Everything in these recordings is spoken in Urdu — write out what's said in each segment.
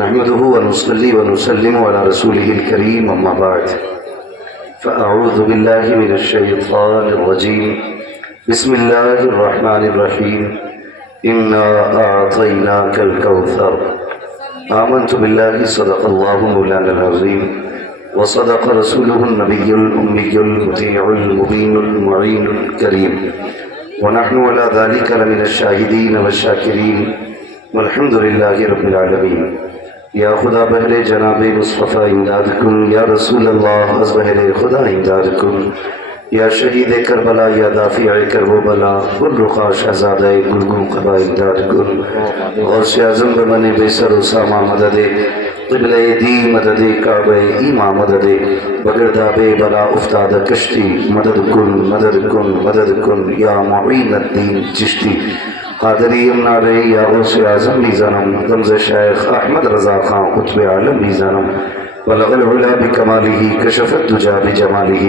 نحمده ونصلي ونسلم على رسوله الكريم أما بعد فأعوذ بالله من الشيطان الرجيم بسم الله الرحمن الرحيم إنا أعطيناك الكوثر آمنت بالله صدق الله مولانا العظيم وصدق رسوله النبي الأمي المطيع المبين المعين الكريم ونحن على ذلك لمن الشاهدين والشاكرين والحمد لله رب العالمين یا خدا بہر جناب مصطفیٰ امداد کن، یا رسول اللہ از بہر خدا امداد کن، یا شہید کربلا یا دافع کرب و بلا الرخا شہزادہ گلگوں قبا امداد کن، غوث اعظم بمن بے سر و ساما مدد قبلہ دی مدد کعبہ ایما مدد بگرداب بلا افتاد کشتی مدد کن مدد کن مدد کن یا معین الدین چشتی قادری امنارے یا غوث اعظم میزانم غمز شیخ احمد رضا خان قطب عالم میزانم بلغ العلا بکمالہ کشف الدجا بجمالہ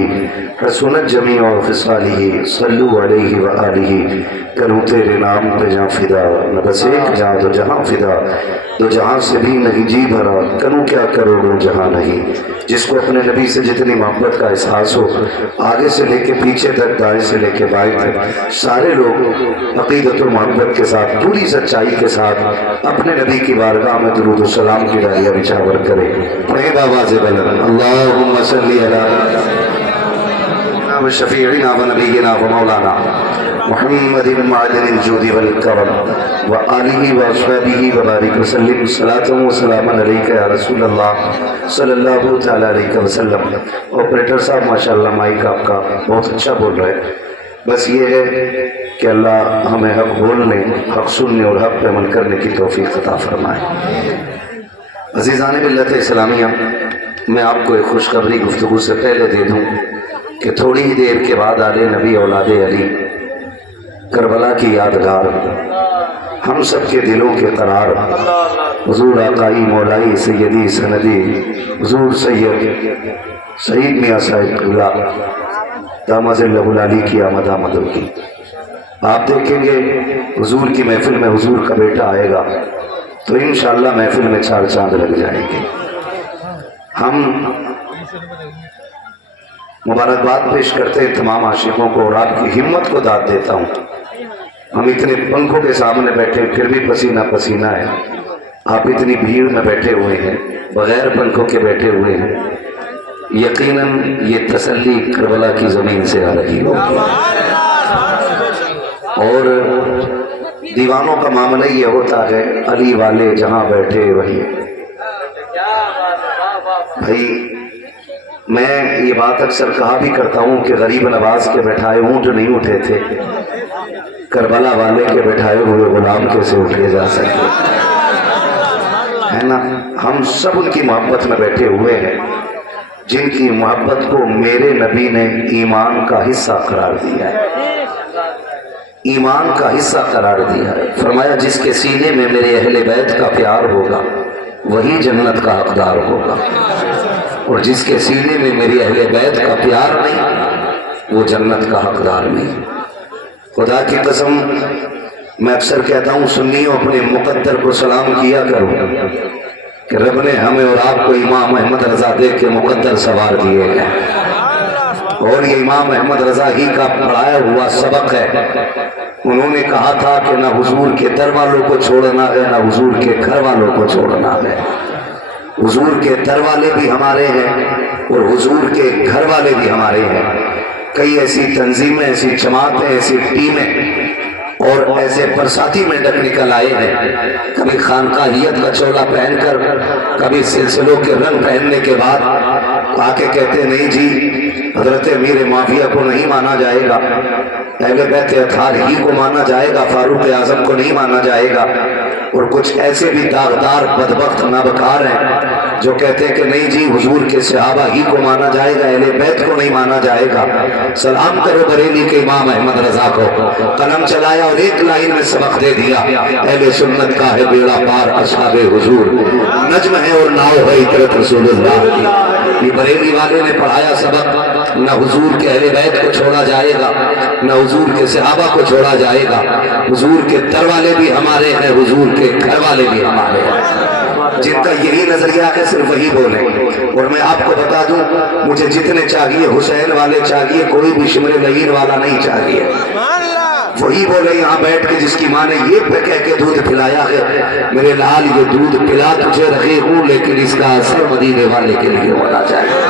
حسنت جمیع خصالہ صلو علیہ وآلہ کروں تیرے نام پہ جہاں فدا نہ بس ایک جہاں دو جہاں فدا دو جہاں سے بھی نہیں جی بھرا کروں کیا کروڑوں جہاں نہیں جس کو اپنے نبی سے جتنی محبت کا احساس ہو آگے سے لے کے پیچھے تک دائیں سے لے کے بائیں تک سارے لوگ عقیدت و محبت کے ساتھ پوری سچائی کے ساتھ اپنے نبی کی بارگاہ میں درود و سلام کی ڈالیاں نچھاور کریں پڑھیں باواز بلند اللہم صلی علی و شفیعنا و نبینا و مولانا محمد معدن الجود والکرم وآلہ واصحابہ وبارک وسلم صلاۃ و سلام علیکہ یا رسول اللہ صلی اللہ تعالی علیہ وسلم۔ آپریٹر صاحب ماشاءاللہ مائک آپ کا بہت اچھا بول رہے ہیں، بس یہ ہے کہ اللہ ہمیں حق بولنے، حق سننے اور حق پہ عمل کرنے کی توفیق عطا فرمائے۔ عزیزان ملت اسلامیہ، میں آپ کو ایک خوشخبری گفتگو سے پہلے دے دوں کہ تھوڑی ہی دیر کے بعد آل نبی اولاد علی کربلا کی یادگار ہم سب کے دلوں کے قرار حضور آقائی مولائی سیدی سندی حضور سعید میاں صاحب قبلہ داماد اللہ العالی کی آمد آمدوں کی آپ دیکھیں گے حضور کی محفل میں حضور کا بیٹا آئے گا تو انشاءاللہ محفل میں چار چاند لگ جائیں گے۔ ہم مبارکباد پیش کرتے ہیں تمام عاشقوں کو اور آپ کی ہمت کو داد دیتا ہوں۔ ہم اتنے پنکھوں کے سامنے بیٹھے پھر بھی پسینہ پسینہ ہے، آپ اتنی بھیڑ میں بیٹھے ہوئے ہیں بغیر پنکھوں کے بیٹھے ہوئے ہیں، یقیناً یہ تسلی کربلا کی زمین سے آ رہی ہوگی۔ اور دیوانوں کا معاملہ یہ ہوتا ہے علی والے جہاں بیٹھے وہی۔ بھائی میں یہ بات اکثر کہا بھی کرتا ہوں کہ غریب نواز کے بیٹھائے اونٹ نہیں اٹھے تھے، کربلا والے کے بیٹھائے ہوئے غلام کیسے اٹھے جا سکتے ہے نا۔ ہم سب ان کی محبت میں بیٹھے ہوئے ہیں جن کی محبت کو میرے نبی نے ایمان کا حصہ قرار دیا ہے، ایمان کا حصہ قرار دیا ہے۔ فرمایا جس کے سینے میں میرے اہل بیت کا پیار ہوگا وہی جنت کا حقدار ہوگا، اور جس کے سینے میں میری اہل بیت کا پیار نہیں وہ جنت کا حقدار نہیں۔ خدا کی قسم میں اکثر کہتا ہوں سنیوں اپنے مقدر کو سلام کیا کرو کہ رب نے ہمیں اور آپ کو امام احمد رضا دیکھ کے مقدر سوار دیے گئے، اور یہ امام احمد رضا ہی کا پڑھایا ہوا سبق ہے۔ انہوں نے کہا تھا کہ نہ حضور کے در والوں کو چھوڑنا ہے نہ حضور کے گھر والوں کو چھوڑنا ہے۔ حضور کے در والے بھی ہمارے ہیں اور حضور کے گھر والے بھی ہمارے ہیں۔ کئی ایسی تنظیمیں، ایسی جماعتیں، ایسی ٹیمیں اور ایسے برساتی میں ڈک نکل آئے ہیں، کبھی خانقاہیت کا چولا پہن کر، کبھی سلسلوں کے رنگ پہننے کے بعد آ کے کہتے نہیں جی حضرت امیر معاویہ کو نہیں مانا جائے گا، اہل بیت اطہار ہی کو مانا جائے گا، فاروق اعظم کو نہیں مانا جائے گا۔ اور کچھ ایسے بھی داغدار بدبخت نابکار ہیں جو کہتے ہیں کہ نہیں جی حضور کے صحابہ ہی کو مانا جائے گا، اہل بیت کو نہیں مانا جائے گا۔ سلام کرو بریلی کے امام احمد رضا کو، قلم چلایا اور ایک لائن میں سبق دے دیا، اہل سنت کا ہے بیڑا پار اصحاب حضور، نجم ہے اور ناؤ ہے اطرت رسول اللہ کی۔ یہ بریلی والے نے پڑھایا سبق، نہ حضور کے اہل بیت کو چھوڑا جائے گا نہ حضور کے صحابہ کو چھوڑا جائے گا، حضور کے در والے بھی ہمارے ہیں، حضور کے گھر والے بھی ہمارے ہیں۔ جن کا یہی نظریہ ہے صرف وہی بولیں. اور میں آپ کو بتا دوں مجھے جتنے چاہیے حسین والے چاہیے, کوئی بھی شمر لعین والا نہیں چاہیے. وہی بولے یہاں بیٹھ کے جس کی ماں نے یہ کہہ کے دودھ پلایا ہے میرے لال یہ دودھ پلا تجھے رہے ہوں لیکن اس کا اثر مدینے والے کے لیے ہونا چاہیے.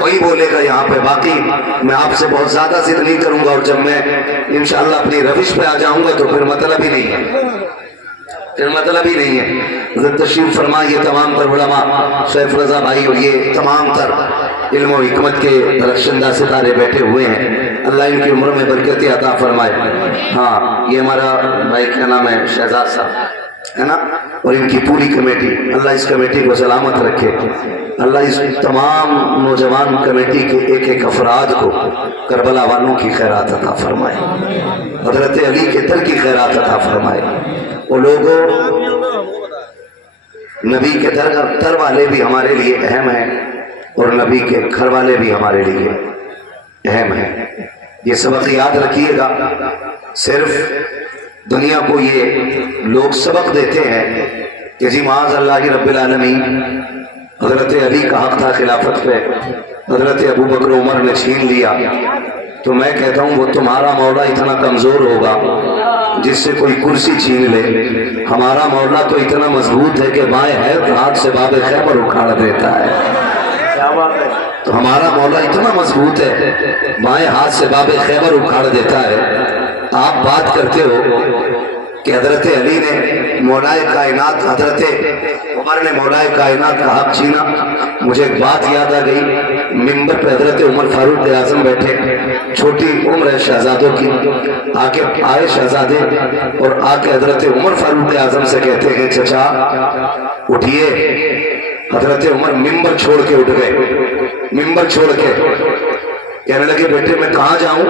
وہی بولے گا یہاں پہ. باقی میں آپ سے بہت زیادہ ضد نہیں کروں گا, اور جب میں انشاءاللہ اپنی روش پہ آ جاؤں گا تو پھر مطلب ہی نہیں ہے, پھر مطلب ہی نہیں ہے. حضرت تشریف فرمائے یہ تمام تر علماء شیخ رضا بھائی اور یہ تمام تر علم و حکمت کے درخشندہ ستارے بیٹھے ہوئے ہیں, اللہ ان کی عمر میں برکت عطا فرمائے. ہاں یہ ہمارا بھائی کیا نام ہے شہزاد صاحب ہے نا, اور ان کی پوری کمیٹی, اللہ اس کمیٹی کو سلامت رکھے. اللہ اس تمام نوجوان کمیٹی کے ایک ایک افراد کو کربلا والوں کی خیرات عطا فرمائے, حضرت علی کے در کی خیرات عطا فرمائے. وہ لوگوں نبی کے در والے بھی ہمارے لیے اہم ہیں اور نبی کے گھر والے بھی ہمارے لیے اہم ہیں. یہ سبق یاد رکھیے گا. صرف دنیا کو یہ لوگ سبق دیتے ہیں کہ جی معاذ اللہ رب العالمین حضرت علی کا حق تھا خلافت پہ, حضرت ابو بکر عمر نے چھین لیا. تو میں کہتا ہوں وہ تمہارا مولا اتنا کمزور ہوگا جس سے کوئی کرسی چھین لے, ہمارا مولا تو اتنا مضبوط ہے کہ بائیں ہاتھ سے باب خیبر اکھاڑ دیتا ہے. تو ہمارا مولا اتنا مضبوط ہے بائیں ہاتھ سے باب خیبر اکھاڑ دیتا ہے. آپ بات کرتے ہو کہ حضرت علی نے مولائے کائنات, حضرت عمر نے مولائے کائنات کا حق چھینا. مجھے ایک بات یاد آ گئی, ممبر پہ حضرت عمر فاروق اعظم بیٹھے, چھوٹی عمر ہے شہزادوں کی, آئے شہزادے اور آ کے حضرت عمر فاروق اعظم سے کہتے ہیں چچا اٹھیے. حضرت عمر ممبر چھوڑ کے اٹھ گئے, ممبر چھوڑ کے کہنے لگے بیٹے میں کہاں جاؤں؟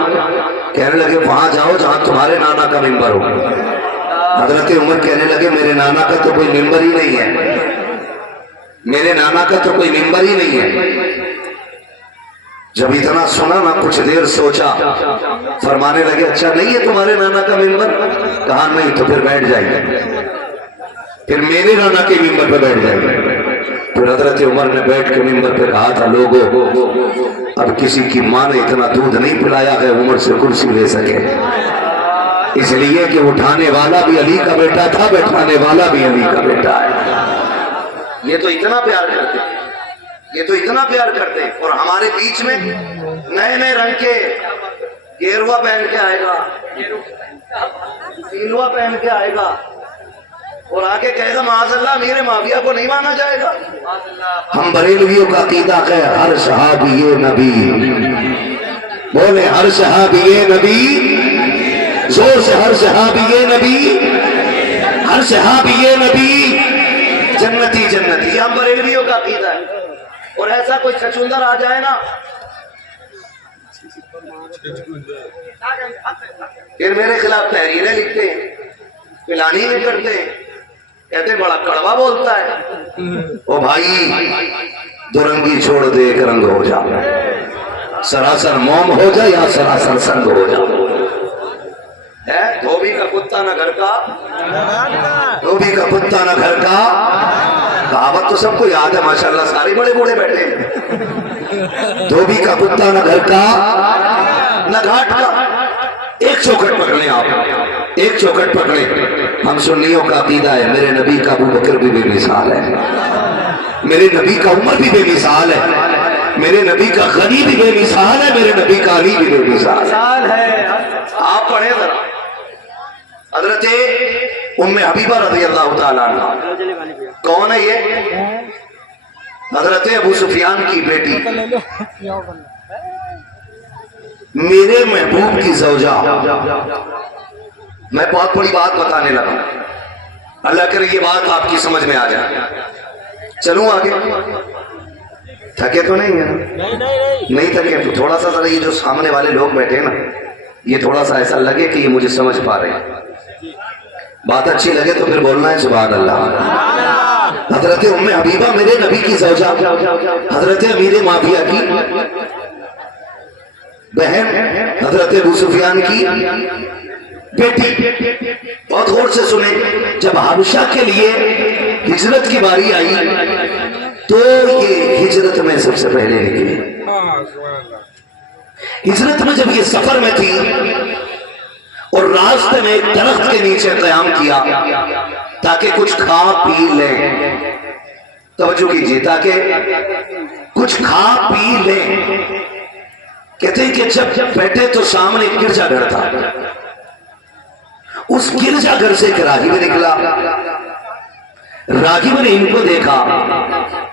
کہنے لگے وہاں جاؤ جہاں تمہارے نانا کا ممبر ہو. حضرت عمر کہنے لگے میرے نانا کا تو کوئی ممبر ہی نہیں ہے, میرے نانا کا تو کوئی ممبر ہی نہیں ہے. جب اتنا سنا نا کچھ دیر سوچا, فرمانے لگے اچھا نہیں ہے تمہارے نانا کا ممبر؟ کہا نہیں. تو پھر بیٹھ جائیے, پھر میرے نانا کے ممبر پہ بیٹھ جائیے. پھر حضرت عمر نے بیٹھ کے ممبر پہ کہا تھا لوگوں اب کسی کی ماں نے اتنا دودھ نہیں پلایا ہے عمر سے کرسی لے سکے, اس لیے کہ اٹھانے والا بھی علی کا بیٹا تھا, بیٹھانے والا بھی علی کا بیٹا ہے. یہ تو اتنا پیار کرتے, یہ تو اتنا پیار کرتے. اور ہمارے بیچ میں نئے نئے رنگ کے گیروا پہن کے آئے گا, سینوا پہن کے آئے گا اور آگے کہے گا معاذ اللہ میرے معاویہ کو نہیں مانا جائے گا. ہم بریلویوں کا عقیدہ ہے ہر صحابی نبی, بولے ہر صحابی نبی, زور سے ہر صحابی نبی, ہر صحابی نبی جنتی جنتی. ہم بریلویوں کا عقیدہ ہے. اور ایسا کوئی چچندر آ جائے نا پھر میرے خلاف تحریریں لکھتے ہیں, پلانی میں کرتے ہیں, کہتے ہیں بڑا کڑوا بولتا ہے. او بھائی دو رنگی چھوڑ دے ایک رنگ ہو جا, سراسر موم ہو جا یا سراسر سنگ ہو جا. دھوبی کا کتا نہ گھر کا, دھوبی کا کتا نہ گھر کا. کہاوت تو سب کو یاد ہے ماشاءاللہ, سارے بڑے بوڑھے بیٹھے ہیں. دھوبی کا کتا نہ گھر کا نہ گھاٹ کا. ایک چوکھٹ پکڑیں آپ, ایک چوکھٹ پکڑیں. ہم سنیوں کا عقیدہ ہے میرے نبی کا ابو بکر بھی بے مثال ہے, میرے نبی کا عمر بھی بے مثال ہے, میرے نبی کا غنی بھی بے مثال ہے, میرے نبی کا علی بھی بے مثال ہے. آپ پڑھیں ذرا حضرت ام حبیبہ رضی اللہ تعالیٰ عنہ. کون ہے یہ؟ حضرت ابو سفیان کی بیٹی, میرے محبوب کی زوجہ. میں بہت بڑی بات بتانے لگا, اللہ کرے یہ بات آپ کی سمجھ میں آ جائے. چلوں آگے, تھکے تو نہیں ہے؟ نہیں تھکے تو تھوڑا سا ذرا یہ جو سامنے والے لوگ بیٹھے ہیں نا یہ تھوڑا سا ایسا لگے کہ یہ مجھے سمجھ پا رہے ہیں. بات اچھی لگے تو پھر بولنا ہے سبحان اللہ. حضرت ام حبیبہ میرے نبی کی زوجہ, حضرت امیر معاویہ کی بہن, حضرت ابو سفیان کی بیٹی، بہت غور سے سنیں، جب حبشہ کے لیے ہجرت کی باری آئی تو یہ ہجرت میں سب سے پہلے نکلی۔ ہجرت میں جب یہ سفر میں تھی اور راستے میں ایک درخت کے نیچے قیام کیا تاکہ کچھ کھا پی لیں، توجہ کیجیے، تاکہ کچھ کھا پی لیں۔ کہتے ہیں کہ جب بیٹھے تو سامنے ایک گرجا گھر تھا، اس گرجا گھر سے ایک راہب نکلا۔ راہب نے ان کو دیکھا،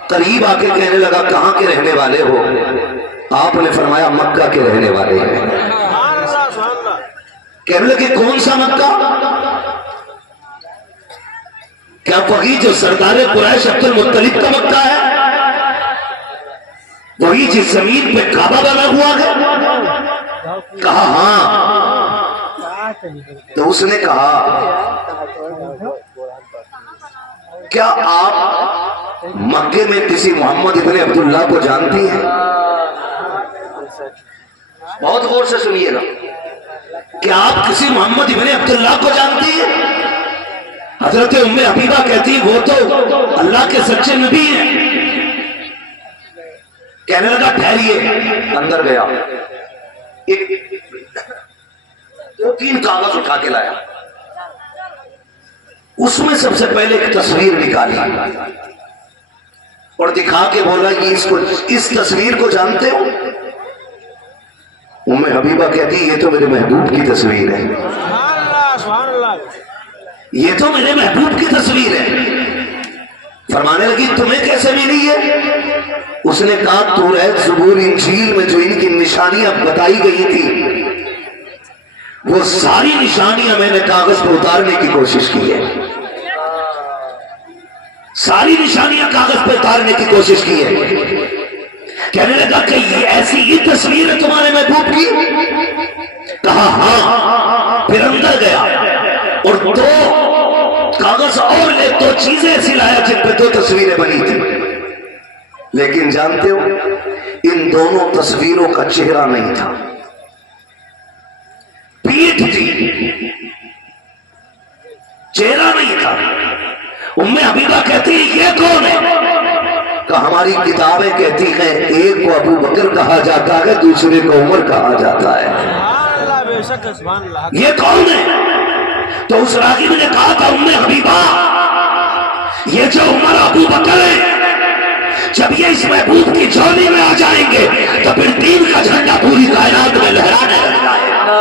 قریب آ کے کہنے لگا کہاں کے رہنے والے ہو؟ آپ نے فرمایا مکہ کے رہنے والے ہیں۔ کہنے لگے کون سا مکہ؟ کیا وہی جو سردار قریش عبد المطلب کا مکہ ہے؟ وہی جس زمین پہ کعبہ بنا ہوا ہے؟ کہا ہاں۔ تو اس نے کہا کیا آپ مکے میں کسی محمد ابن عبداللہ کو جانتی ہیں؟ بہت غور سے سنیے گا، کیا آپ کسی محمد ابن عبداللہ کو جانتی ہیں؟ حضرت ام حبیبہ کہتی وہ تو اللہ کے سچے نبی ہیں۔ کہنے لگا ٹھہریے، اندر گیا، دو تین کاغذ اٹھا کے لایا، اس میں سب سے پہلے ایک تصویر نکالی اور دکھا کے بولا کہ اس تصویر کو جانتے ہو؟ ام حبیبہ کہتی یہ تو میرے محبوب کی تصویر ہے، یہ تو میرے محبوب کی تصویر ہے۔ فرمانے لگی تمہیں کیسے ملی ہے؟ اس نے کہا توریت زبور انجیل میں جو ان کی نشانیاں بتائی گئی تھی وہ ساری نشانیاں میں نے کاغذ پر اتارنے کی کوشش کی ہے، ساری نشانیاں کاغذ پر اتارنے کی کوشش کی ہے۔ کہنے لگا کہ یہ ایسی ہی تصویر ہے تمہارے محبوب کی؟ کہا ہاں۔ پھر اندر گیا اور دو کاغذ اور لے، دو چیزیں ایسی لایا جن پہ دو تصویریں بنی تھی، لیکن جانتے ہو ان دونوں تصویروں کا چہرہ نہیں تھا، پیٹھ تھی، چہرہ نہیں تھا۔ ام حبیبہ کہتی یہ کون ہے؟ کہ ہماری کتابیں کہتی ہیں ایک کو ابو بکر کہا جاتا ہے، دوسرے کو عمر کہا جاتا ہے، یہ کون ہے؟ تو اس راغب نے کہا تھا ام حبیبہ یہ جو عمر ابو بکر ہے، جب یہ اس محبوب کی جھولی میں آ جائیں گے تو پھر دین کا جھنڈا پوری کائنات میں لہرانے لگ جائے گا۔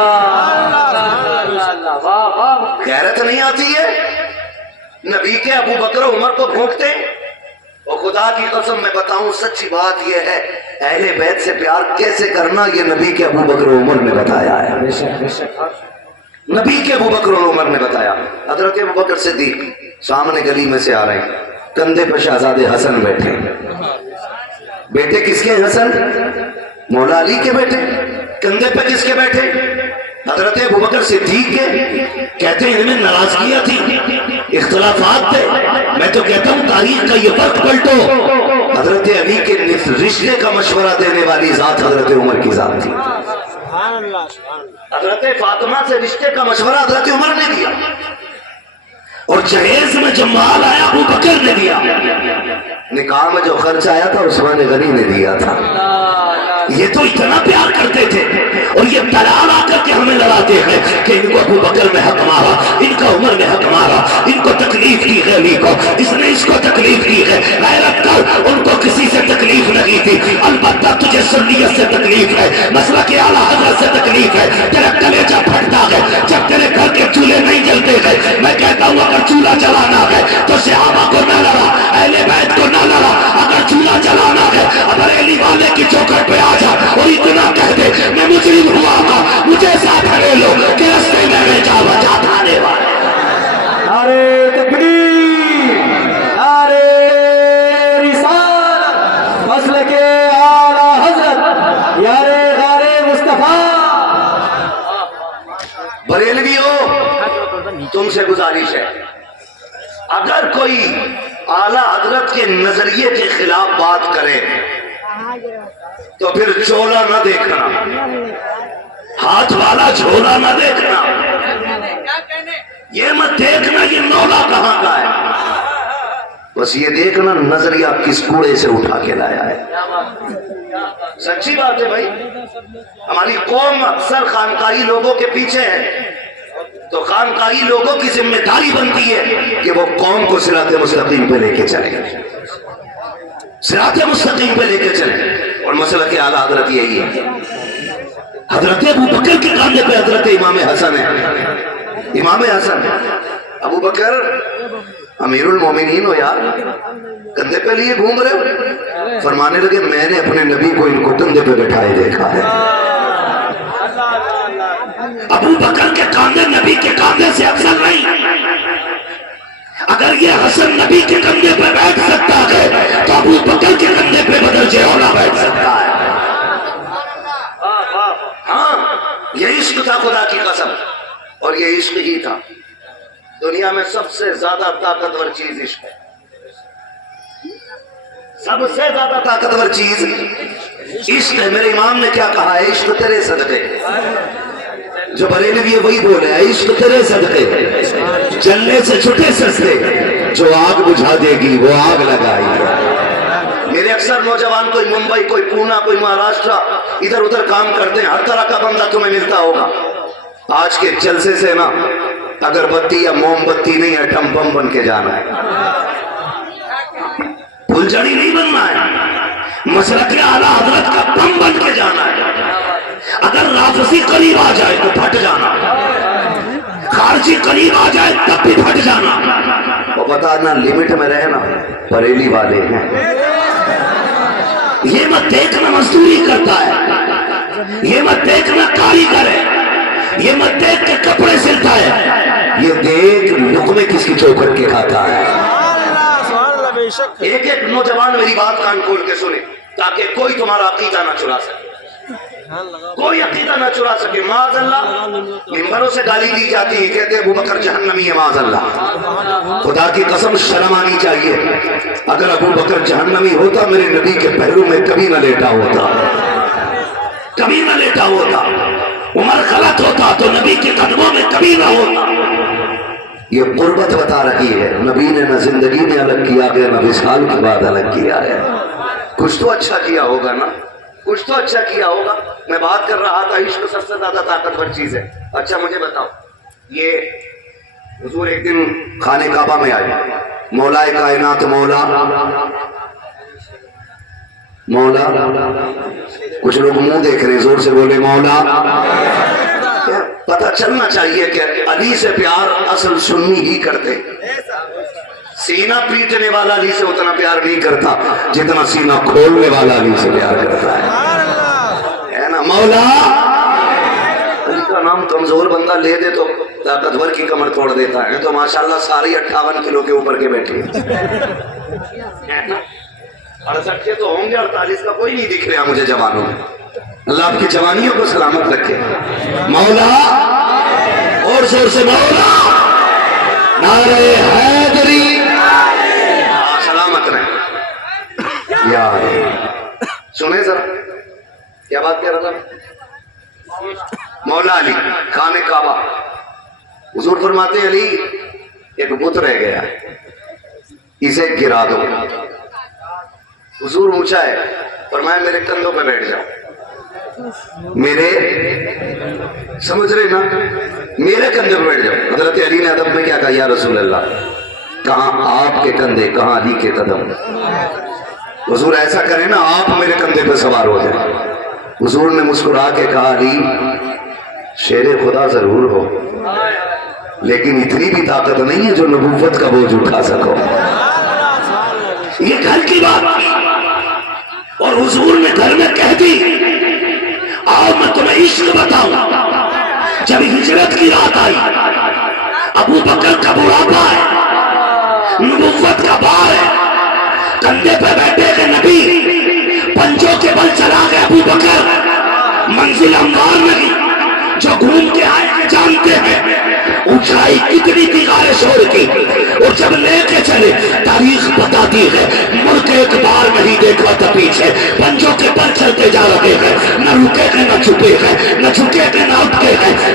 غیرت نہیں آتی ہے؟ نبی کے ابو بکر عمر کو بھونکتے ہیں۔ اور خدا کی قسم میں بتاؤں سچی بات یہ ہے، اہل بیت سے پیار کیسے کرنا یہ نبی کے ابو بکر عمر نے بتایا ہے، نبی کے ابو بکر عمر نے بتایا۔ حضرت ابو بکر صدیق سامنے گلی میں سے آ رہے ہیں، کندھے پہ شہزادے حسن بیٹھے، بیٹے کس کے حسن؟ مولا علی کے بیٹے۔ کندھے پہ کس کے بیٹھے؟ حضرت ابو بکر صدیق کے۔ کہتے ہیں انہیں ناراضگیاں تھی، اختلافات تھے، میں تو کہتا ہوں تاریخ کا یہ وقت پلٹو، حضرت علی کے رشتے کا مشورہ دینے والی ذات حضرت عمر کی ذات تھی۔ حضرت فاطمہ سے رشتے کا مشورہ حضرت عمر نے دیا، اور جہیز میں جو مال آیا ابو بکر نے دیا، نکاح میں جو خرچ آیا تھا عثمان غنی نے دیا تھا۔ یہ تو اتنا پیار کرتے تھے، اور یہ دلال آ کر کے ہمیں لڑاتے ہیں کہ ان کو ابو بکر میں حق مارا، ان کا عمر میں حق مارا، ان کو تکلیف دی ہے، علی کو اس نے اس کو تکلیف دی ہے۔ غیرت کر، ان کو کسی سے تکلیف نہیں تھی، البتہ تجھے سنیت سے تکلیف ہے، مسئلہ کے اعلیٰ حضرت سے تکلیف ہے، تیرا کلیجہ پھٹتا ہے جب تیرے گھر کے چولہے نہیں جلتے ہیں۔ میں کہتا ہوں اگر چولہا جلانا ہے تو صحابہ کو نہ لڑا، اہل بیت کو نہ لڑا، اگر چولہا جلانا ہے بریلی والے کی چوکھٹ پہ آ جا اور اتنا کہہ دے میں مجرم ہوا تھا، مجھے ساتھ لے لو کہ رستے میں میں جا بچا تھانے والے۔ نعرے تکبیر، نعرے رسالت، مسلک کے اعلیٰ حضرت یار غار مصطفیٰ۔ بریلویوں تم سے گزارش ہے، اگر کوئی اعلیٰ حضرت کے نظریے کے خلاف بات کرے تو پھر چولا نہ دیکھنا، ہاتھ والا جھولا نہ دیکھنا، یہ مت دیکھنا یہ مولا کہاں کا ہے، بس یہ دیکھنا نظریہ کس کوڑے سے اٹھا کے لایا ہے۔ سچی بات ہے بھائی، ہماری قوم اکثر خانقاہی لوگوں کے پیچھے ہے، تو خانقاہی لوگوں کی ذمہ داری بنتی ہے کہ وہ قوم کو صراط مستقیم پہ لے کے چلے، صراط مستقیم پہ لے کے چلے۔ اور مسئلہ کے اعلیٰ حضرت یہی ہے، حضرت ابو بکر کے کاندھے پہ حضرت امام حسن ہے، امام حسن۔ ابو بکر امیر المومنین ہو یار، کندھے پہ لیے گھوم رہے ہو؟ فرمانے لگے میں نے اپنے نبی کو ان کو کندھے پہ بٹھائے دیکھا ہے۔ ابو بکر کے کاندھے نبی کے کاندھے سے افضل نہیں، اگر یہ حسن نبی کے کندھے پہ بیٹھ سکتا ہے تو ابو بکر کے کندھے پہ بدرجہ اولا بیٹھ سکتا ہے۔ ہاں یہ عشق تھا خدا کی قسم، اور یہ عشق ہی تھا۔ دنیا میں سب سے زیادہ طاقتور چیز عشق ہے، سب سے زیادہ طاقتور چیز عشق ہے۔ میرے امام نے کیا کہا ہے؟ عشق تیرے صدقے، جو بریلوی وہی بولے ہیں، عشق تیرے صدقے جلنے سے چھٹے سستے، جو آگ بجھا دے گی وہ آگ لگائی۔ میرے اکثر نوجوان کوئی ممبئی، کوئی پونا، کوئی مہاراشٹرا ادھر ادھر کام کرتے ہیں، ہر طرح کا بندہ تمہیں ملتا ہوگا۔ آج کے جلسے سے نا اگر بتی یا موم بتی نہیں ہے، ٹم بم بن کے جانا ہے، پھلجڑی نہیں بننا ہے، مسلک اعلیٰ حضرت کا بم بن کے جانا ہے۔ اگر رافضی قریب آ جائے تو پھٹ جانا، خارجی قریب آ جائے تب بھی پھٹ جانا۔ وہ بتانا لمٹ میں رہنا، بریلی والے ہیں۔ یہ مت دیکھنا مزدوری کرتا ہے، یہ مت دیکھنا کاریگر ہے، یہ مت دیکھ کے کپڑے سلتا ہے، یہ دیکھ لقمے کس کی چوکھٹ کے کھاتا ہے۔ ایک ایک نوجوان میری بات کان کھول کے سنے، تاکہ کوئی تمہارا عقیدہ نہ چرا سکے، کوئی عقیدہ نہ چرا سکے۔ معاذ اللہ ممبروں سے گالی دی جاتی ہے، کہتے ہیں ابو بکر جہنمی ہے، معاذ اللہ۔ خدا کی قسم شرم آنی چاہیے، اگر ابو بکر جہنمی ہوتا میرے نبی کے پہلو میں کبھی نہ لیٹا ہوتا، کبھی نہ لیٹا ہوتا۔ عمر غلط ہوتا تو نبی کے قدموں میں کبھی نہ ہوتا۔ یہ قربت بتا رہی ہے، نبی نے نہ زندگی میں الگ کیا گیا، نہ وصال کے بعد الگ کیا ہے۔ کچھ تو اچھا کیا ہوگا نا، کچھ تو اچھا کیا ہوگا۔ میں بات کر رہا تھا عشق سب سے زیادہ طاقتور چیز ہے۔ اچھا مجھے بتاؤ، یہ حضور ایک دن خانہ کعبہ میں آئے، مولا کائنات مولا مولا، کچھ لوگ منہ دیکھ رہے ہیں، زور سے بولے مولا۔ پتہ چلنا چاہیے کہ علی سے پیار اصل سنی ہی کرتے، سینہ پیٹنے والا علی سے اتنا پیار نہیں کرتا جتنا سینہ کھولنے والا علی سے پیار کرتا ہے نا مولا۔ علی کا نام کمزور بندہ لے دے تو طاقتور کی کمر توڑ دیتا ہے، تو ماشاءاللہ ساری 58 کلو کے اوپر کے بیٹھے، 68 تو ہوں گے، 48 کا کوئی نہیں دکھ رہا مجھے جوانوں میں۔ اللہ آپ کی جوانیوں کو سلامت رکھے مولا، اور زور سے مولا، نعرہ حیدری، سلامت رہے یار۔ سنیں ذرا کیا بات کہہ رہا تھا؟ مولا علی خانہ کعبہ، حضور فرماتے ہیں علی ایک بت رہ گیا، اسے گرا دو۔ حضور اونچا ہے، فرمایا میرے کندھوں پہ بیٹھ جاؤ، میرے سمجھ رہے نا، میرے کندھے پہ بیٹھ جاؤ۔ حضرت علی نے ادب میں کیا کہا؟ یا رسول اللہ، کہاں آپ کے کندھے کہاں علی کے قدم۔ حضور ایسا کریں نا آپ میرے کندھے پہ سوار ہو جائیں۔ حضور نے مسکرا کے کہا علی شیر خدا ضرور ہو، لیکن اتنی بھی طاقت نہیں ہے جو نبوت کا بوجھ اٹھا سکو۔ یہ گھر کی بات تھی، اور حضور نے گھر میں کہہ دی آؤ میں تمہیں عشق بتاؤں۔ جب ہجرت کی رات آئی، ابو بکر کا بڑھاپا ہے، نبوت کا بار ہے، کندھے پہ بیٹھے گئے نبی، پنجوں کے بل چلا گئے ابو بکر، منزل ہموار نہیں، جو گھوم کے آئے ہیں جانتے ہیں اونچائی کتنی تھی غار شور کی، اور جب لے کے چلے تاریخ بتاتی ہے مڑ کے ایک بار نہیں دیکھا تھا پیچھے، پنجوں کے پر چلتے جا رہے ہیں، نہ رکے گئے نہ چھپے گئے، نہ جھکے گئے نہ اٹھے گئے،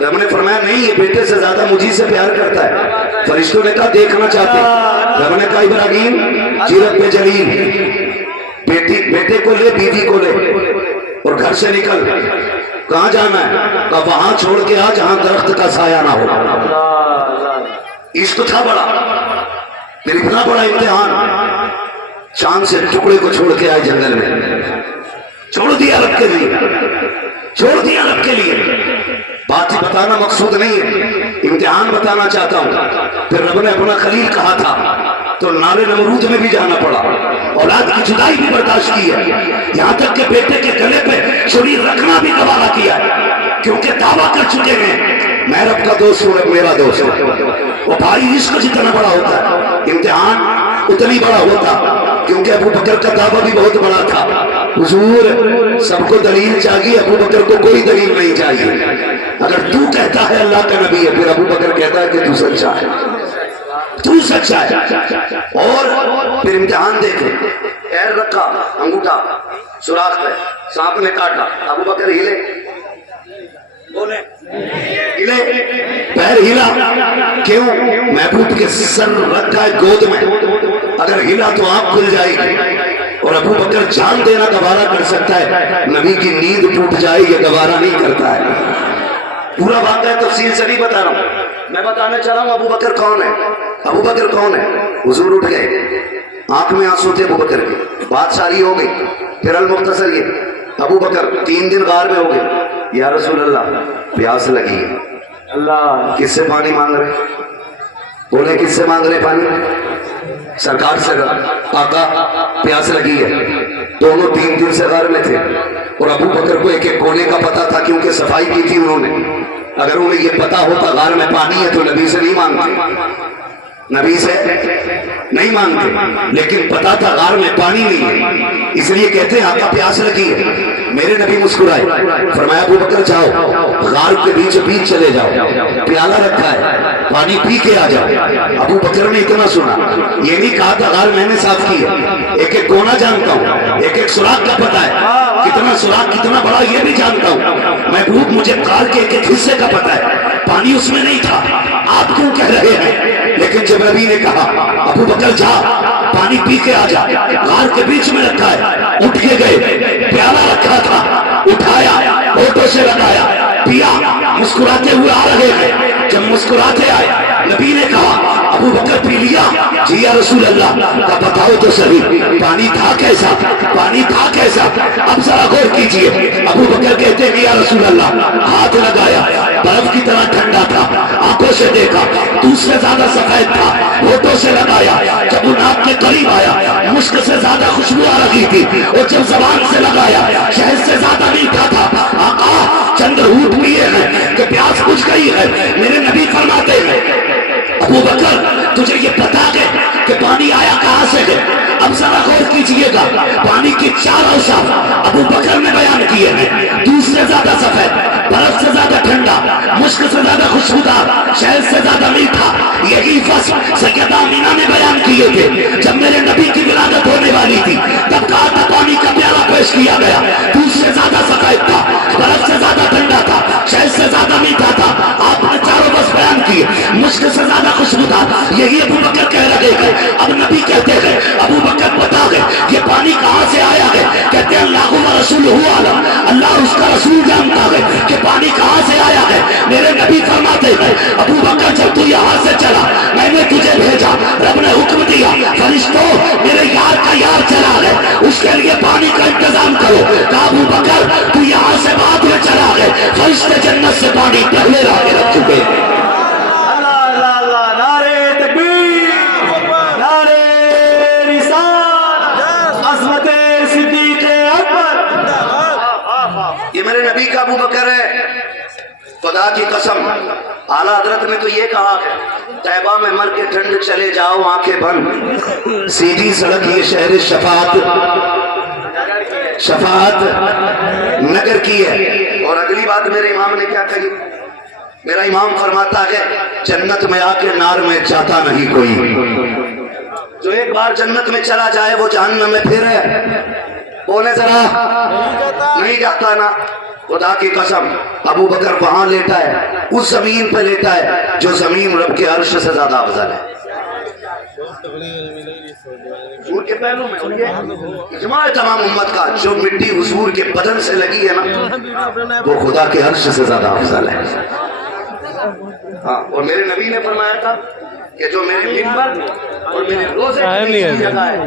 رب نے فرمایا نہیں یہ بیٹے سے زیادہ مجھے سے پیار کرتا ہے. فرشتوں نے کہا دیکھنا چاہتے. رب نے کہا ابراہیم جیرت پہ جلیل بیٹے کو لے بیوی کو لے اور گھر سے نکل. کہاں جانا ہے؟ کہا وہاں چھوڑ کے آ جہاں درخت کا سایہ نہ ہو. عشق تھا بڑا. پھر اتنا بڑا امتحان چاند سے ٹکڑے کو چھوڑ کے آئے جنگل میں. چھوڑ دیا رب کے لیے, چھوڑ دیا رب کے لیے. بات ہی بتانا مقصود نہیں ہے, امتحان بتانا چاہتا ہوں. پھر رب نے اپنا خلیل کہا تھا تو نارے نمرود میں بھی جانا پڑا. اولاد کی جدائی بھی برداشت کی ہے, یہاں تک کہ بیٹے کے گلے پہ چھری رکھنا بھی گوارا کیا ہے, کیونکہ دعویٰ کر چکے ہیں میں رب کا دوست ہوں, رب میرا دوست ہے. وہ بھائی عشق جتنا بڑا ہوتا ہے امتحان اتنی بڑا ہوتا, کیونکہ ابو بکر کا دعویٰ بھی بہت بڑا تھا. حضور سب کو دلیل چاہیے, ابو بکر کو کوئی دلیل نہیں چاہیے. اگر تو کہتا ہے اللہ کا نبی ہے, پھر ابو بکر کہتا ہے کہ تو سچا ہے, تو سچا ہے. اور پھر امتحان دیکھے, پیر رکھا انگوٹھا سوراخ پہ, سانپ نے کاٹا, ابو بکر ہلے, بولے ہلے, پیر ہلا. کیوں؟ محبوب کے سر رکھا ہے گود میں, اگر ہلا تو آنکھ کھل جائے گی. اور ابو بکر جان دینا گوارا کر سکتا ہے, نبی کی نیند ٹوٹ جائے یہ گوارا نہیں کرتا ہے. پورا واقعہ تفصیل سے نہیں بتا رہا ہوں, میں بتانے چلا ہوں ابو بکر کون ہے. ابو بکر کون ہے؟ حضور اٹھ گئے, آنکھ میں آنسو تھے ابو بکر کی, بات ساری ہو گئی. پھر المختصر یہ ابو بکر 3 دن غار میں ہو گئے. یا رسول اللہ پیاس لگی ہے. اللہ کس سے پانی مانگ رہے؟ بولے کس سے مانگ رہے پانی؟ سرکار سے. آقا پیاس لگی ہے. دونوں 3 دن سے غار میں تھے, اور ابو بکر کو ایک ایک کونے کا پتا تھا, کیونکہ صفائی کی تھی انہوں نے. اگر انہیں یہ پتا ہوتا غار میں پانی ہے تو نبی سے نہیں مانگتے, نبی سے نہیں مانگتے. لیکن پتا تھا غار میں پانی نہیں ہے, اس لیے کہتے ہیں آقا پیاس لگی ہے. میرے نبی مسکرائے, فرمایا ابو بکر جاؤ غار کے بیچ بیچ چلے جاؤ, پیالہ رکھا ہے پانی پی کے آ جاؤ. ابو بکر نے اتنا سنا, یہ نہیں کہا تھا غار میں نے صاف کی ہے, ایک ایک کونا جانتا ہوں, ایک ایک سوراخ کا پتا ہے, کتنا سوراخ کتنا بڑا یہ بھی جانتا ہوں. محبوب مجھے غار کے ایک ایک حصے کا پتا ہے, پانی اس میں نہیں تھا, آپ کیوں کہہ رہے ہیں؟ لیکن جب نبی نے کہا ابو بکر جا پانی پی کے آ جا, غار کے بیچ میں رکھا ہے, اٹھ کے گئے, پیالہ رکھا تھا اٹھایا, ہونٹوں سے لگایا, پیا, مسکراتے ہوئے آ رہے ہیں. جب مسکراتے آئے نبی نے کہا ابو بکر پی لیا؟ جی یا رسول اللہ. کا بتاؤ تو صحیح پانی تھا کیسا, پانی تھا کیسا؟ اب ذرا غور کیجئے. ابو بکر کہتے ہیں یا رسول اللہ ہاتھ لگایا, برف کی طرح ٹھنڈا تھا, آنکھوں سے دیکھا دودھ سے زیادہ سفید تھا, ہونٹوں سے لگایا, جب وہ ناک کے قریب آیا مشک سے زیادہ خوشبو آ رہی تھی, اور جب زبان سے لگایا شہد سے زیادہ میٹھا تھا. آقا چند گھونٹ پیے ہیں کہ پیاس بجھ گئی ہے. میرے نبی فرماتے ہیں ابو بکر تجھے یہ پتا ہے کہ پانی آیا کہاں سے ہے؟ اب ذرا غور کیجئے گا, پانی کی 4 اوصاف ابو بکر نے بیان کیے ہیں. دودھ سے زیادہ سفید, برف سے زیادہ ٹھنڈا, مشک سے زیادہ خوشبودار, شہد سے زیادہ میٹھا. یہی وصف سیدہ آمینہ نے بیان کیے تھے جب میرے نبی کی ولادت ہونے والی تھی. تب کہا تھا پانی کا پیالہ پیش کیا گیا, دودھ سے زیادہ سفید تھا, برف سے زیادہ ٹھنڈا تھا, شہد سے زیادہ میٹھا تھا. آپ نے چاروں بس بیان کیے, مشک سے زیادہ خوشبودار. یہی ابو بکر کہہ رہے ہیں. اب نبی کہتے ہیں ابو بکر بتا گئے یہ پانی کہاں سے آیا ہے؟ کہتے ہیں اللہ و رسول عالم, اللہ اس کا رسول جانتا ہے کہ پانی کہاں سے آیا ہے. میرے نبی فرماتے ہیں ابو بکر جب تو یہاں سے چلا میں نے تجھے بھیجا, رب نے حکم دیا فرشتوں میرے یار کا یار چلا ہے, اس کے لیے پانی کا انتظام کرو. کہا ابو بکر تو یہاں سے بعد میں چلا ہے, فرشتے جنت سے پانی پہلے لا کے رکھ چکے ہیں. یہ میرے نبی کا ابو بکر ہے. خدا کی قسم اعلیٰ حضرت نے تو یہ کہا ہے طیبہ میں مر کے ٹھنڈ چلے جاؤ آنکھیں بند, سیدھی سڑک یہ شہر شفاعت نگر کی ہے. اور اگلی بات میرے امام نے کیا کہی؟ میرا امام فرماتا ہے جنت میں آ کے نار میں جاتا نہیں کوئی, جو ایک بار جنت میں چلا جائے وہ جہنم میں پھر ہے. بولے ذرا نہیں جاتا نا. خدا کی قسم ابو بکر وہاں لیٹا ہے، اس زمین پہ لیٹا ہے جو زمین رب کے عرش سے زیادہ افضل ہے۔ حضور کے پہلو میں، اور یہ اجماع تمام امت کا، جو مٹی حضور کے بدن سے لگی ہے نا وہ خدا کے عرش سے زیادہ افضل ہے۔ ہاں، اور میرے نبی نے فرمایا تھا کہ جو میرے منبر اور میرے روزے کی جگہ ہے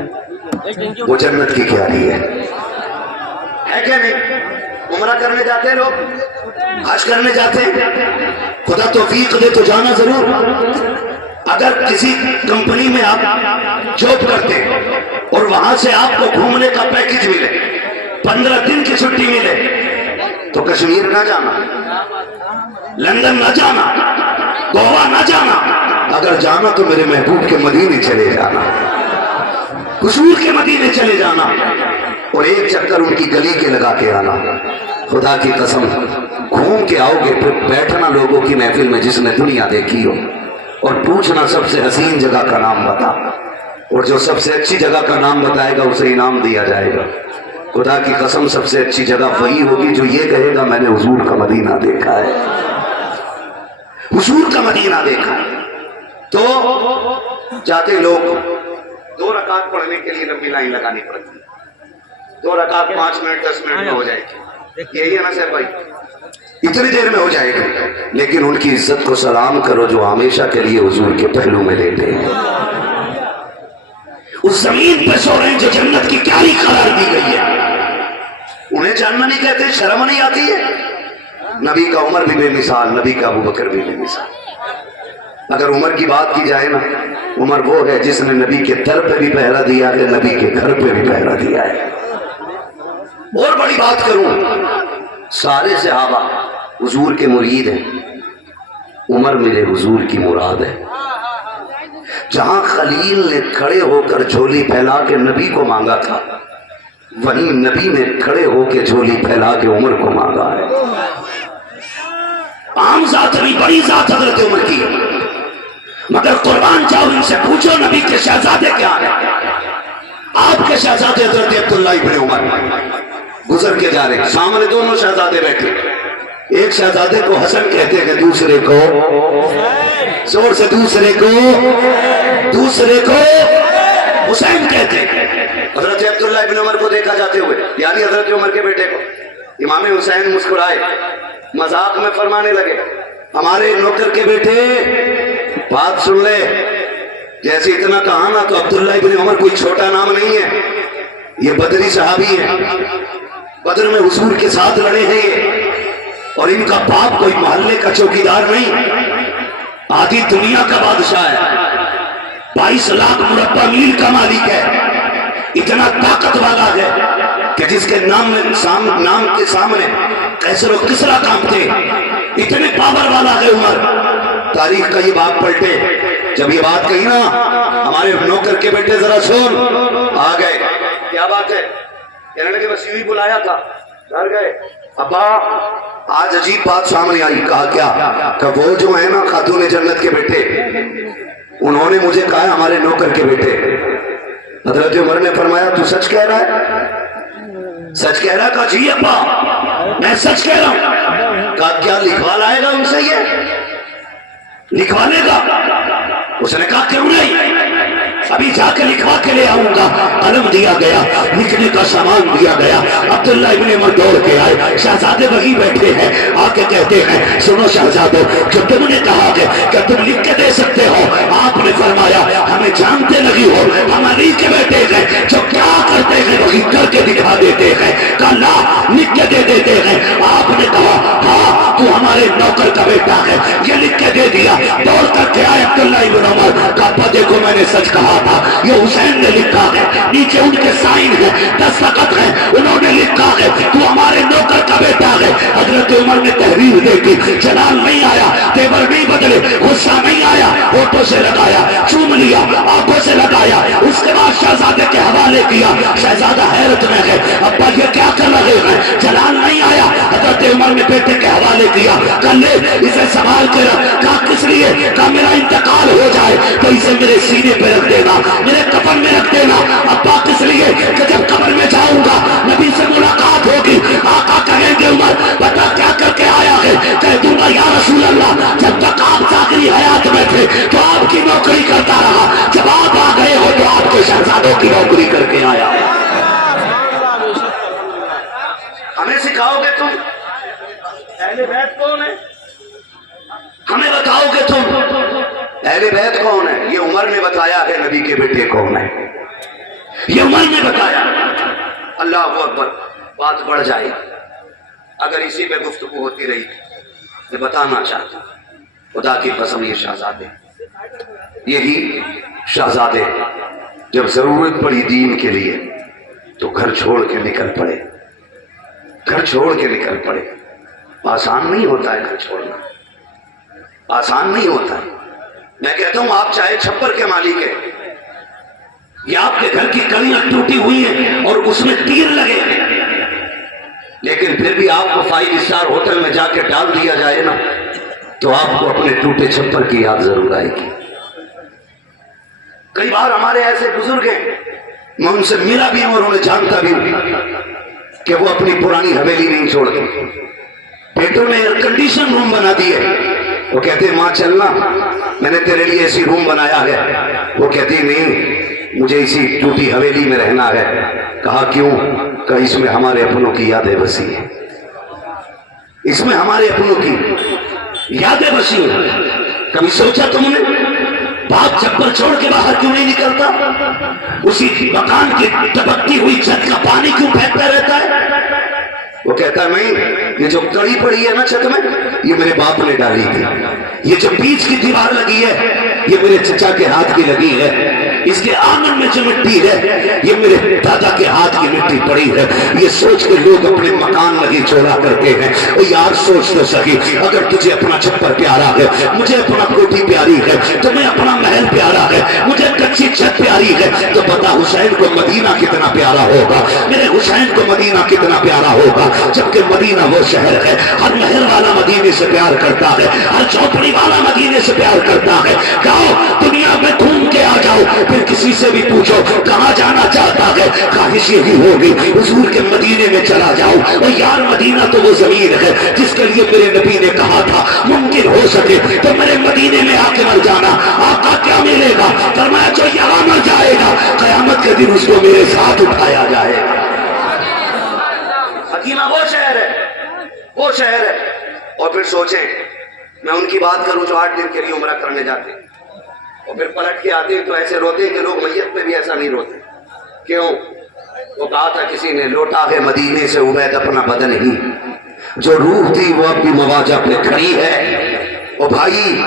وہ جنت کی کیاری ہے کہ نہیں؟ عمرہ کرنے جاتے ہیں لوگ، حج کرنے جاتے ہیں، خدا توفیق دے تو جانا ضرور۔ اگر کسی کمپنی میں آپ جاب کرتے اور وہاں سے آپ کو گھومنے کا پیکج ملے، 15 دن کی چھٹی ملے، تو کشمیر نہ جانا، لندن نہ جانا، گوا نہ جانا، اگر جانا تو میرے محبوب کے مدینے چلے جانا، حضور کے مدینے چلے جانا، اور ایک چکر ان کی گلی کے لگا کے آنا۔ خدا کی قسم گھوم کے آؤ گے، پھر بیٹھنا لوگوں کی محفل میں جس نے دنیا دیکھی ہو، اور پوچھنا سب سے حسین جگہ کا نام بتا، اور جو سب سے اچھی جگہ کا نام بتائے گا اسے انعام دیا جائے گا۔ خدا کی قسم سب سے اچھی جگہ وہی ہوگی جو یہ کہے گا میں نے حضور کا مدینہ دیکھا ہے، حضور کا مدینہ دیکھا ہے۔ تو جاتے لوگ 2 رکعت پڑھنے کے لیے لمبی لائن لگانی پڑتی ہے، 2 رکعت 5 منٹ 10 منٹ میں ہو جائے گی، یہی ہے نا صاحب بھائی، اتنی دیر میں ہو جائے گا۔ لیکن ان کی عزت کو سلام کرو جو ہمیشہ کے لیے حضور کے پہلو میں لیٹے ہیں، اس زمین پہ سو رہے ہیں جو جنت کی کیاری قرار دی گئی ہے۔ انہیں جاننا نہیں کہتے، شرم نہیں آتی ہے؟ نبی کا عمر بھی بے مثال، نبی کا ابو بکر بھی بے مثال۔ اگر عمر کی بات کی جائے نا، عمر وہ ہے جس نے نبی کے در پہ بھی پہرا دیا ہے، نبی کے گھر پہ بھی پہرا دیا ہے۔ اور بڑی بات کروں، سارے صحابہ حضور کے مرید ہیں، عمر میرے حضور کی مراد ہے۔ جہاں خلیل نے کھڑے ہو کر جھولی پھیلا کے نبی کو مانگا تھا، وہیں نبی نے کھڑے ہو کے جھولی پھیلا کے عمر کو مانگا ہے۔ عام ذات نہیں، بڑی ذات حضرت عمر کی، مگر قربان جاؤ ان سے پوچھو نبی کے شہزادے کیا ہیں؟ آپ کے شہزادے حضرت عبداللہ ابن عمر گزر کے جا رہے، سامنے دونوں شہزادے بیٹھے، ایک شہزادے کو حسن کہتے ہیں، دوسرے کو زور سے دوسرے کو حسین کہتے ہیں۔ حضرت عبداللہ ابن عمر کو دیکھا جاتے ہوئے، یعنی حضرت عمر کے بیٹے کو، امام حسین مسکرائے، مذاق میں فرمانے لگے، ہمارے نوکر کے بیٹے بات سن لے، جیسے اتنا کہا نا تو عبداللہ ابن عمر کوئی چھوٹا نام نہیں ہے، یہ بدری صحابی ہے، بدر میں حضور کے ساتھ لڑے ہیں یہ، اور ان کا باپ کوئی محلے کا چوکیدار نہیں، آدھی دنیا کا بادشاہ ہے، 22 لاکھ مربع میل کا مالک ہے، اتنا طاقت والا ہے کہ جس کے نام کے سامنے قیصر و کسریٰ کانپتے، اتنے پاور والا ہے عمر۔ تاریخ کا یہ بات پلٹے، جب یہ بات کہی نا ہمارے نوکر کے بیٹے ذرا سن، آ گئے، کیا بات ہے؟ کہنے لگے بس یوں بلایا تھا، گھر گئے، ابا آج عجیب بات سامنے آئی۔ کہا کیا؟ کہ وہ جو ہے نا خاتون جنت کے بیٹے، انہوں نے مجھے کہا ہمارے نوکر کے بیٹے۔ حضرت عمر نے فرمایا تو سچ کہہ رہا ہے؟ سچ کہہ رہا ہے؟ کہا جی ابا میں سچ کہہ رہا ہوں۔ کہا کیا لکھوا لائے گا ان سے؟ یہ لکھوا لے گا؟ اس نے کہا کیوں نہیں، ابھی جا کے لکھوا کے لے آؤں گا۔ قلم دیا گیا، لکھنے کا سامان دیا گیا، عبداللہ ابن عمر دوڑ کے آئے، شہزادے وہی بیٹھے ہیں، آ کے کہتے ہیں سنو شہزادو، جو تم نے کہا کہ تم لکھ کے دے سکتے ہو، آپ نے فرمایا ہمیں جانتے نہیں ہو، ہم علی کے بیٹے ہیں، جو کیا کرتے ہیں وہی کر کے دکھا دیتے ہیں۔ کہا لا، لکھ کے دے دیتے ہیں۔ آپ نے کہا ہاں تو ہمارے نوکر کا بیٹا ہے، یہ لکھ کے دے دیا۔ دوڑ کر کے آئے عبداللہ ابن عمر، کہا دیکھو میں نے سچ کہا تھا، یہ حسین نے لکھا ہے، نیچے ان کے سائن ہے، دستخط ہے، انہوں نے لکھا ہے تو ہمارے نوکر کا بیٹا ہے۔ حضرت عمر نے تحریر دیکھی، جلال نہیں آیا، تیور نہیں بدلے، غصہ نہیں آیا، ہونٹوں سے لگایا، چوم لیا، آنکھوں سے لگایا، اس کے بعد شہزادے کے حوالے کیا۔ شہزادہ حیرت میں ہے، ابا یہ کیا کر رہے ہیں؟ جلال نہیں آیا، حضرت عمر نے بیٹے کے حوالے کیا، کہا لے اسے سنبھال کے رکھ۔ کہا کس لیے؟ کہا میرا انتقال ہو جائے تو اسے میرے سینے پہ رکھ دینا، میرے کفن میں رکھ دینا۔ ابا کس لیے؟ کہ جب قبر میں جاؤں گا نبی سے ملاقات ہوگی، آقا کہیں گے عمر بتا کے آیا ہمیں سکھاؤ گے تم اہل بیت کون ہے ہمیں بتاؤ گے تم اہل بیت کون ہے یہ عمر نے بتایا ہے نبی کے بیٹے کون ہے یہ عمر نے بتایا اللہ اکبر بات بڑھ جائے اگر اسی پہ گفتگو ہوتی رہی میں بتانا چاہتا ہوں خدا کی قسم یہ شہزادے یہی شہزادے جب ضرورت پڑی دین کے لیے تو گھر چھوڑ کے نکل پڑے گھر چھوڑ کے نکل پڑے آسان نہیں ہوتا ہے گھر چھوڑنا آسان نہیں ہوتا ہے میں کہتا ہوں آپ چاہے چھپر کے مالک ہیں یا آپ کے گھر کی کلیاں ٹوٹی ہوئی ہیں اور اس میں تیر لگے ہیں لیکن پھر بھی آپ کو 5 اسٹار ہوٹل میں جا کے ڈال دیا جائے نا تو آپ کو اپنے ٹوٹے چھپر کی یاد ضرور آئے گی کئی بار ہمارے ایسے بزرگ ہیں میں ان سے ملا بھی ہوں اور انہیں جانتا بھی ہوں کہ وہ اپنی پرانی حویلی نہیں چھوڑتے بیٹوں نے ایئر کنڈیشن روم بنا دیے وہ کہتے ہیں ماں چلنا میں نے تیرے لیے ایسی روم بنایا ہے وہ کہتی نہیں مجھے اسی ٹوٹی حویلی میں رہنا ہے کہا کیوں کہ اس میں ہمارے اپنوں کی یادیں بسی ہیں اس میں ہمارے اپنوں کی یادیں بسی ہیں کبھی سوچا تم نے باپ چھپر چھوڑ کے باہر کیوں نہیں نکلتا اسی مکان کی ٹپکتی ہوئی چھت کا پانی کیوں پھینکتا رہتا ہے وہ کہتا نہیں یہ جو کڑی پڑی ہے نا چھت میں یہ میرے باپ نے ڈالی تھی یہ جو بیچ کی دیوار لگی ہے یہ میرے چچا کے ہاتھ کی لگی ہے اس کے آنگن میں جو مٹی ہے یہ میرے دادا کے ہاتھ کی مٹی پڑی ہے یہ سوچ کے لوگ اپنے مکان لگی چھوڑا کرتے ہیں اور یار سوچ تو سکی اگر تجھے اپنا چھپر پیارا ہے مجھے اپنا کوٹھی پیاری ہے تمہیں اپنا محل پیارا ہے مجھے کچی چھت پیاری ہے تو پتا حسین کو مدینہ کتنا پیارا ہوگا میرے حسین کو مدینہ کتنا پیارا ہوگا جبکہ مدینہ وہ شہر ہے ہر محل والا مدینے سے پیار کرتا ہے ہر چوپڑی والا مدینے سے پیار کرتا ہے جاؤ دنیا میں گھوم کے آ جاؤ پھر کسی سے بھی پوچھو کہاں جانا چاہتا ہے خواہش یہی ہوگی حضور کے مدینے میں چلا جاؤ اور یار مدینہ تو وہ زمین ہے جس کے لیے میرے نبی نے کہا تھا ممکن ہو سکے تو میرے مدینے میں آ کے مر جانا آقا کیا ملے گا فرمایا جو یہاں مر جائے گا قیامت کے دن اس کو میرے ساتھ اٹھایا جائے گا مدینہ وہ شہر ہے اور پھر سوچیں میں ان کی بات کروں جو 8 دن کے لیے عمرہ کرنے جاتے اور پھر پلٹ کے آتے تو ایسے روتے کہ لوگ میت پہ بھی ایسا نہیں روتے کیوں وہ کہا تھا کسی نے لوٹا ہے مدینے سے عبید اپنا بدن ہی جو روح تھی وہ اب بھی مواجہ پہ کھڑی ہے اور بھائی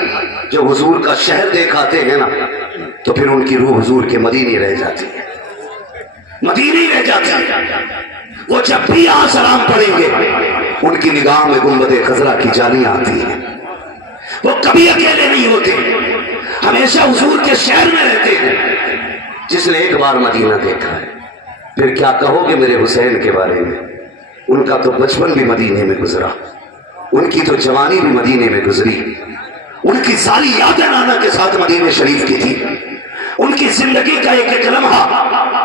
جو حضور کا شہر دیکھاتے ہیں نا تو پھر ان کی روح حضور کے مدینے رہ جاتی ہے مدینے رہ جاتی ہے وہ جب بھی یہاں سلام پڑھیں گے ان کی نگاہ میں گنبد خضرا کی جالیاں آتی ہیں وہ کبھی اکیلے نہیں ہوتے ہمیشہ حضور کے شہر میں رہتے ہیں جس نے ایک بار مدینہ دیکھا ہے پھر کیا کہو گے میرے حسین کے بارے میں ان کا تو بچپن بھی مدینے میں گزرا ان کی تو جوانی بھی مدینے میں گزری ان کی ساری یادیں نانا کے ساتھ مدینے شریف کی تھی ان کی زندگی کا ایک ایک لمحہ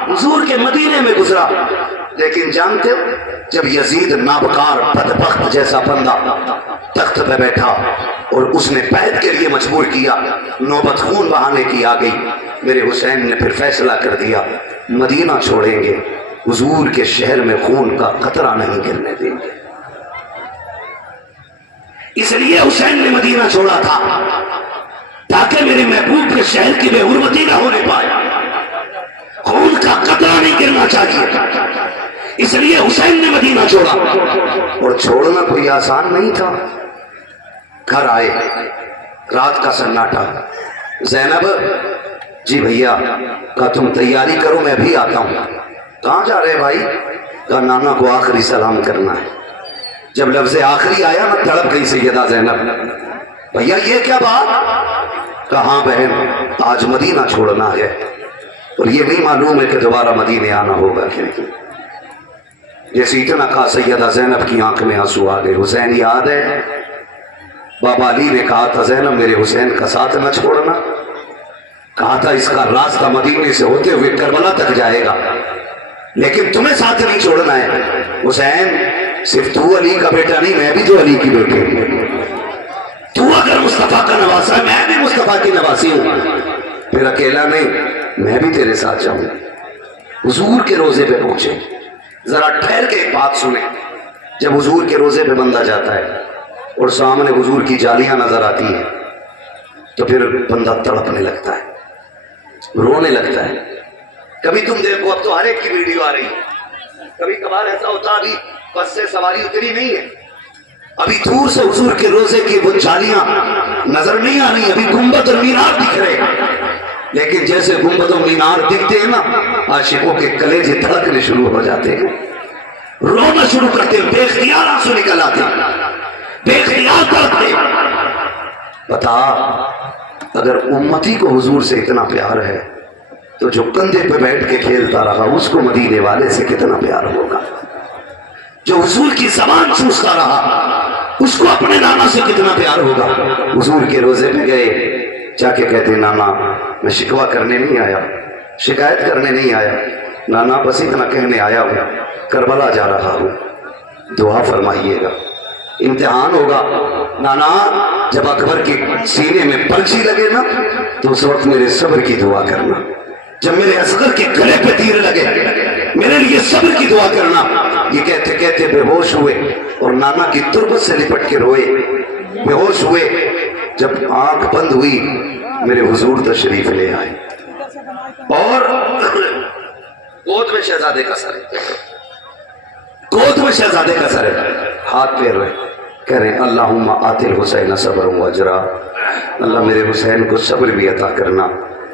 حضور کے مدینے میں گزرا لیکن جانتے ہو جب یزید نابکار بدبخت جیسا بندہ تخت پہ بیٹھا اور اس نے بیعت کے لیے مجبور کیا نوبت خون بہانے کی آ گئی میرے حسین نے پھر فیصلہ کر دیا مدینہ چھوڑیں گے حضور کے شہر میں خون کا قطرہ نہیں گرنے دیں گے اس لیے حسین نے مدینہ چھوڑا تھا تاکہ میرے محبوب کے شہر کی بے حرمتی نہ ہونے پائے خون کا قطرہ نہیں گرنا چاہیے اس لیے حسین نے مدینہ چھوڑا اور چھوڑنا کوئی آسان نہیں تھا گھر آئے رات کا سناٹا زینب جی بھیا کہا تم تیاری کرو میں بھی آتا ہوں کہاں جا رہے بھائی کہا نانا کو آخری سلام کرنا ہے جب لفظ آخری آیا نا تڑپ گئی سیدہ زینب بھیا یہ کیا بات کہاں بہن آج مدینہ چھوڑنا ہے اور یہ نہیں معلوم ہے کہ دوبارہ مدینے آنا ہوگا کہ نہیں جیسے اتنا کہا سیدہ زینب کی آنکھ میں آنسو آ گئے حسین یاد ہے بابا علی نے کہا تھا زینب میرے حسین کا ساتھ نہ چھوڑنا کہا تھا اس کا راستہ مدینے سے ہوتے ہوئے کربلا تک جائے گا لیکن تمہیں ساتھ نہیں چھوڑنا ہے حسین صرف تو علی کا بیٹا نہیں میں بھی تو علی کی بیٹی ہوں تو اگر مصطفیٰ کا نواسا ہے میں بھی مصطفیٰ کی نواسی ہوں پھر اکیلا نہیں میں بھی تیرے ساتھ جاؤں حضور کے روزے پہ پہنچے. ذرا ٹھہر کے ایک بات سنیں. جب حضور کے روزے پہ بندہ جاتا ہے اور سامنے حضور کی جالیاں نظر آتی ہیں تو پھر بندہ تڑپنے لگتا ہے, رونے لگتا ہے. کبھی تم دیکھو, اب تو ہر ایک کی ویڈیو آ رہی ہے, کبھی کبھار ایسا ہوتا ابھی بس سے سواری اتری نہیں ہے, ابھی دور سے حضور کے روزے کی وہ جالیاں نظر نہیں آ رہی, ابھی گنبد اور مینار دکھ رہے ہیں. لیکن جیسے گنبد و مینار دکھتے ہیں نا, عاشقوں کے کلیجے دھڑکنے شروع ہو جاتے ہیں, رونا شروع کرتے ہیں, بے اختیار آنسو نکل آتے ہیں, بے اختیار تڑپتے. بتا, اگر امتی کو حضور سے اتنا پیار ہے تو جو کندھے پہ بیٹھ کے کھیلتا رہا اس کو مدینے والے سے کتنا پیار ہوگا. جو حضور کی زبان چوستا رہا اس کو اپنے نانا سے کتنا پیار ہوگا. حضور کے روزے پہ گئے, جا کے کہتے نانا میں شکوہ کرنے نہیں آیا, شکایت کرنے نہیں آیا, نانا بس اتنا کہنے آیا ہوں, کربلا جا رہا ہوں, دعا فرمائیے گا, امتحان ہوگا. نانا جب اکبر کے سینے میں پرچی لگے نا تو اس وقت میرے صبر کی دعا کرنا, جب میرے اصغر کے گلے پہ تیر لگے میرے لیے صبر کی دعا کرنا. یہ کہتے کہتے بے ہوش ہوئے اور نانا کی تربت سے لپٹ کے روئے, بے ہوش ہوئے. جب آنکھ بند ہوئی میرے حضور تشریف لے آئے اور گود میں شہزادے کا سر ہے, گود میں شہزادے کا سر ہے, ہاتھ پیر رہے, کہہ رہے ہیں اللہم آت الحسین صبر و اجرا, اللہ میرے حسین کو صبر بھی عطا کرنا,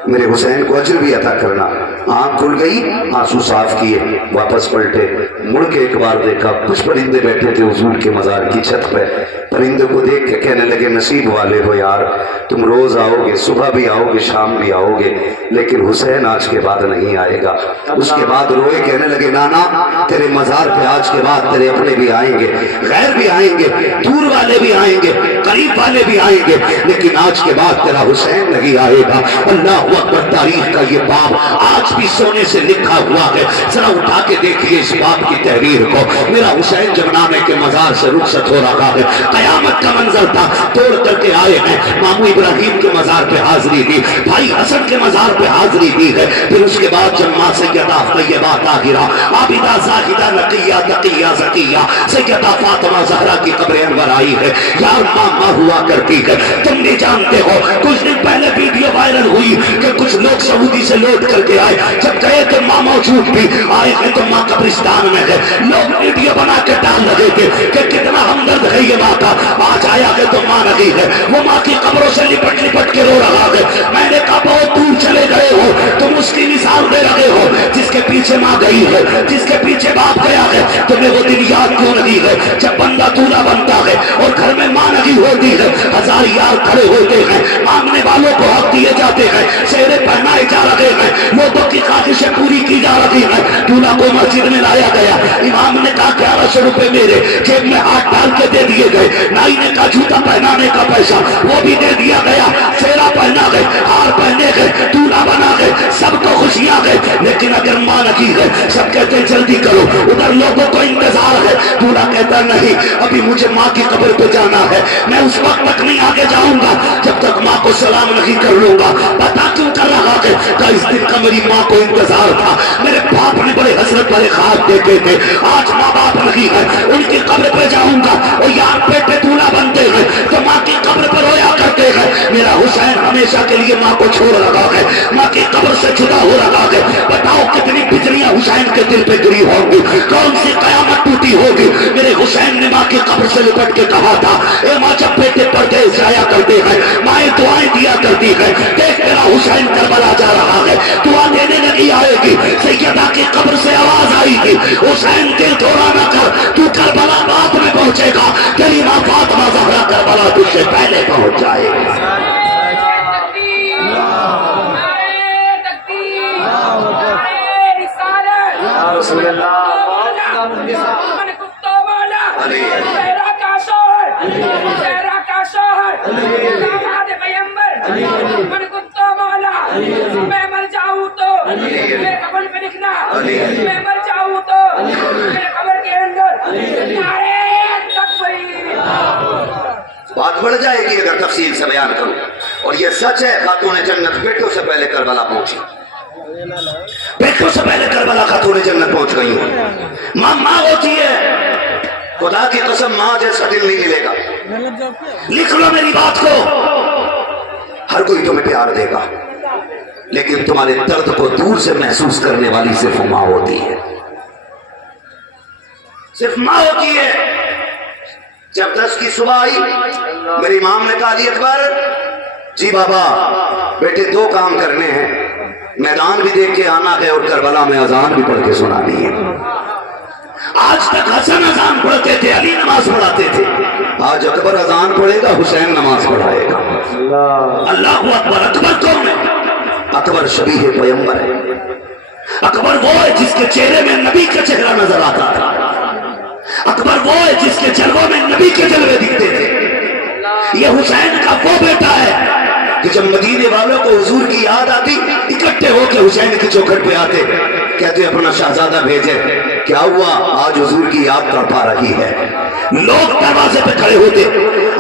میرے حسین کو اجر بھی عطا کرنا. آنکھ کھل گئی, آنسو صاف کیے, واپس پلٹے, مڑ کے ایک بار دیکھا کچھ پرندے بیٹھے تھے حضور کے مزار کی چھت پہ. پرندے کو دیکھ کے کہنے لگے نصیب والے ہو یار, تم روز آؤ گے, صبح بھی آؤ گے, شام بھی آؤ گے, لیکن حسین آج کے بعد نہیں آئے گا. اس کے بعد روئے, کہنے لگے نانا تیرے مزار پہ آج کے بعد تیرے اپنے بھی آئیں گے, غیر بھی آئیں گے, دور والے بھی آئیں گے, قریب والے بھی آئیں گے, لیکن آج کے بعد تیرا حسین نہیں آئے گا. اللہ اکبر, تاریخ کا یہ باب آج بھی سونے سے لکھا ہوا ہے. ذرا اٹھا کے دیکھیے اس باب کی تحریر کو. میرا حسین جب نانے کے مزار سے رخصت ہو رہا ہے, قیامت کا منظر تھا, توڑ کر کے آئے ہیں, مامو ابراہیم کے مزار پہ حاضری دی, بھائی حسن کے مزار پہ حاضری دی ہے. پھر اس کے بعد جب ماں سیدہ طیبہ طاہرہ عابدہ زاہدہ نقیہ تقیہ زکیہ سیدہ فاطمہ زہرا کی قبر انور آئی ہے. یار ماں ہوا کرتی ہے. تم نہیں جانتے ہو, کچھ دن پہلے ویڈیو وائرل ہوئی کہ کچھ لوگ سعودی سے لوٹ کر کے آئے, جب گئے تو ماں موجود بھی, آئے ہیں تو ماں قبرستان میں ہے. لوگ ویڈیو بنا کے ڈال رہے تھے کہ کتنا ہمدرد ہے یہ ماں کا, آج آیا ہے تو ماں نہیں ہے. وہ ماں کی قبروں سے لپٹ لپٹ کے رو رہا ہے. میں نے کہا بہت دور چلے گئے ہو, تم اس کی مثال دے رہے ہو جس کے پیچھے ماں گئی ہے, جس کے پیچھے باپ گیا ہے. تمہیں وہ دن یاد کیوں نہیں ہے جب بندہ دولہا بنتا ہے اور گھر میں ماں نہیں ہوتی ہے, ہزار یار کھڑے ہوتے ہیں, مانگنے والوں کو حق دیے جاتے ہیں, سہرے پہنائے جا رہے ہیں, لوگوں کی خواہشیں پوری کی جا رہی ہیں. دولہا کو مسجد میں لایا گیا, امام نے کہا 1100 روپے میرے جیب میں ہاتھ ڈال کے دے دیے گئے. نائی نے کہا جوتا پہنانے کا پیسہ وہ بھی دے دیا گیا, سیرا پہنا گئے, ہار پہنے گئے, دولہا بنا گئے, سب کو خوشیاں گئے. لیکن اگر ماں لگی ہے سب کہتے ہیں جلدی کرو, ادھر لوگوں کو انتظار ہے. دولہا کہتا نہیں, ابھی مجھے ماں کی قبر پہ جانا ہے, میں اس وقت تک نہیں آگے جاؤں گا جب تک ماں کو سلام نہیں کر لوں گا. پتا کیوں کر رہا ہے کہ اس دن کا میری ماں کو انتظار تھا. میرے باپ نے بڑے حسرت بڑے خواب دیکھے تھے, آج ماں باپ نہیں ہے, ان کی قبر پہ جاؤں گا. اور یار بیٹے دولہا بنتے ہیں تو ماں کی قبر پر رویا کرتے ہیں. میرا حسین ہمیشہ کے لیے ماں کو چھوڑ رہا ہے, ماں کی قبر سے جدا ہو رہا ہے. بتاؤ کتنی بجلیاں حسین کے دل پہ گری ہوں گی, کون سی قیامت ٹوٹی ہوگی. میرے حسین نے ماں کی قبر سے لپٹ کے کہا تھا, اے ماں جب بیٹے پردیس جایا کرتے ہیں مائیں دعائیں دیا کرتی ہے, دیکھ میرا حسین کربلا جا رہا ہے, دعا دینے نہیں آئے گی. سیدہ کی قبر سے آواز آئی گی, حسین دل تھوڑا نہ کر, تو کربلا بعد میں پہنچے گا, تیری ماں فاطمہ زہرا کربلا تجھ سے پہلے پہنچ جائے گی. رسول اللہ میں مر جاؤں تو میرے قبر پہ لکھنا, میں مر جاؤں تو میرے قبر کے اندر نعرہ تکبیر. بات بڑھ جائے گی اگر تفصیل سے بیان کروں, اور یہ سچ ہے خاتون جنت بیٹوں سے پہلے کربلا پہنچی. بیٹوں سے پہلے کربلا کا تھوڑے جنت پہنچ گئی ہوں. ماں ہوتی ہے، خدا کی قسم ماں جیسا دل نہیں ملے گا. لکھ لو میری بات کو، ہر کوئی تمہیں پیار دے گا لیکن تمہارے درد کو دور سے محسوس کرنے والی صرف ماں ہوتی ہے، صرف ماں ہوتی ہے. جب 10 کی صبح آئی میری امام نے کہا علی اکبر جی بابا بیٹے 2 کام کرنے ہیں، میدان بھی دیکھ کے آنا ہے اور کربلا میں اذان بھی پڑھ کے سنانی ہے. آج تک حسن اذان پڑھتے تھے، علی نماز پڑھاتے تھے، آج اکبر اذان پڑھے گا، حسین نماز پڑھائے گا. اللہ اکبر. اکبر کون ہے؟ اکبر شبیہ پیغمبر ہے. اکبر وہ ہے جس کے چہرے میں نبی کا چہرہ نظر آتا تھا. اکبر وہ ہے جس کے جلووں میں نبی کے جلوے دکھتے تھے. یہ حسین کا وہ بیٹا ہے کہ جب مدینے والوں کو حضور کی یاد آتی اکٹھے ہو کے حسین کی چوکھٹ پہ آتے، کہتے اپنا شہزادہ بھیجے. کیا ہوا؟ آج حضور کی یاد تڑپا رہی ہے. لوگ دروازے پہ کھڑے ہوتے،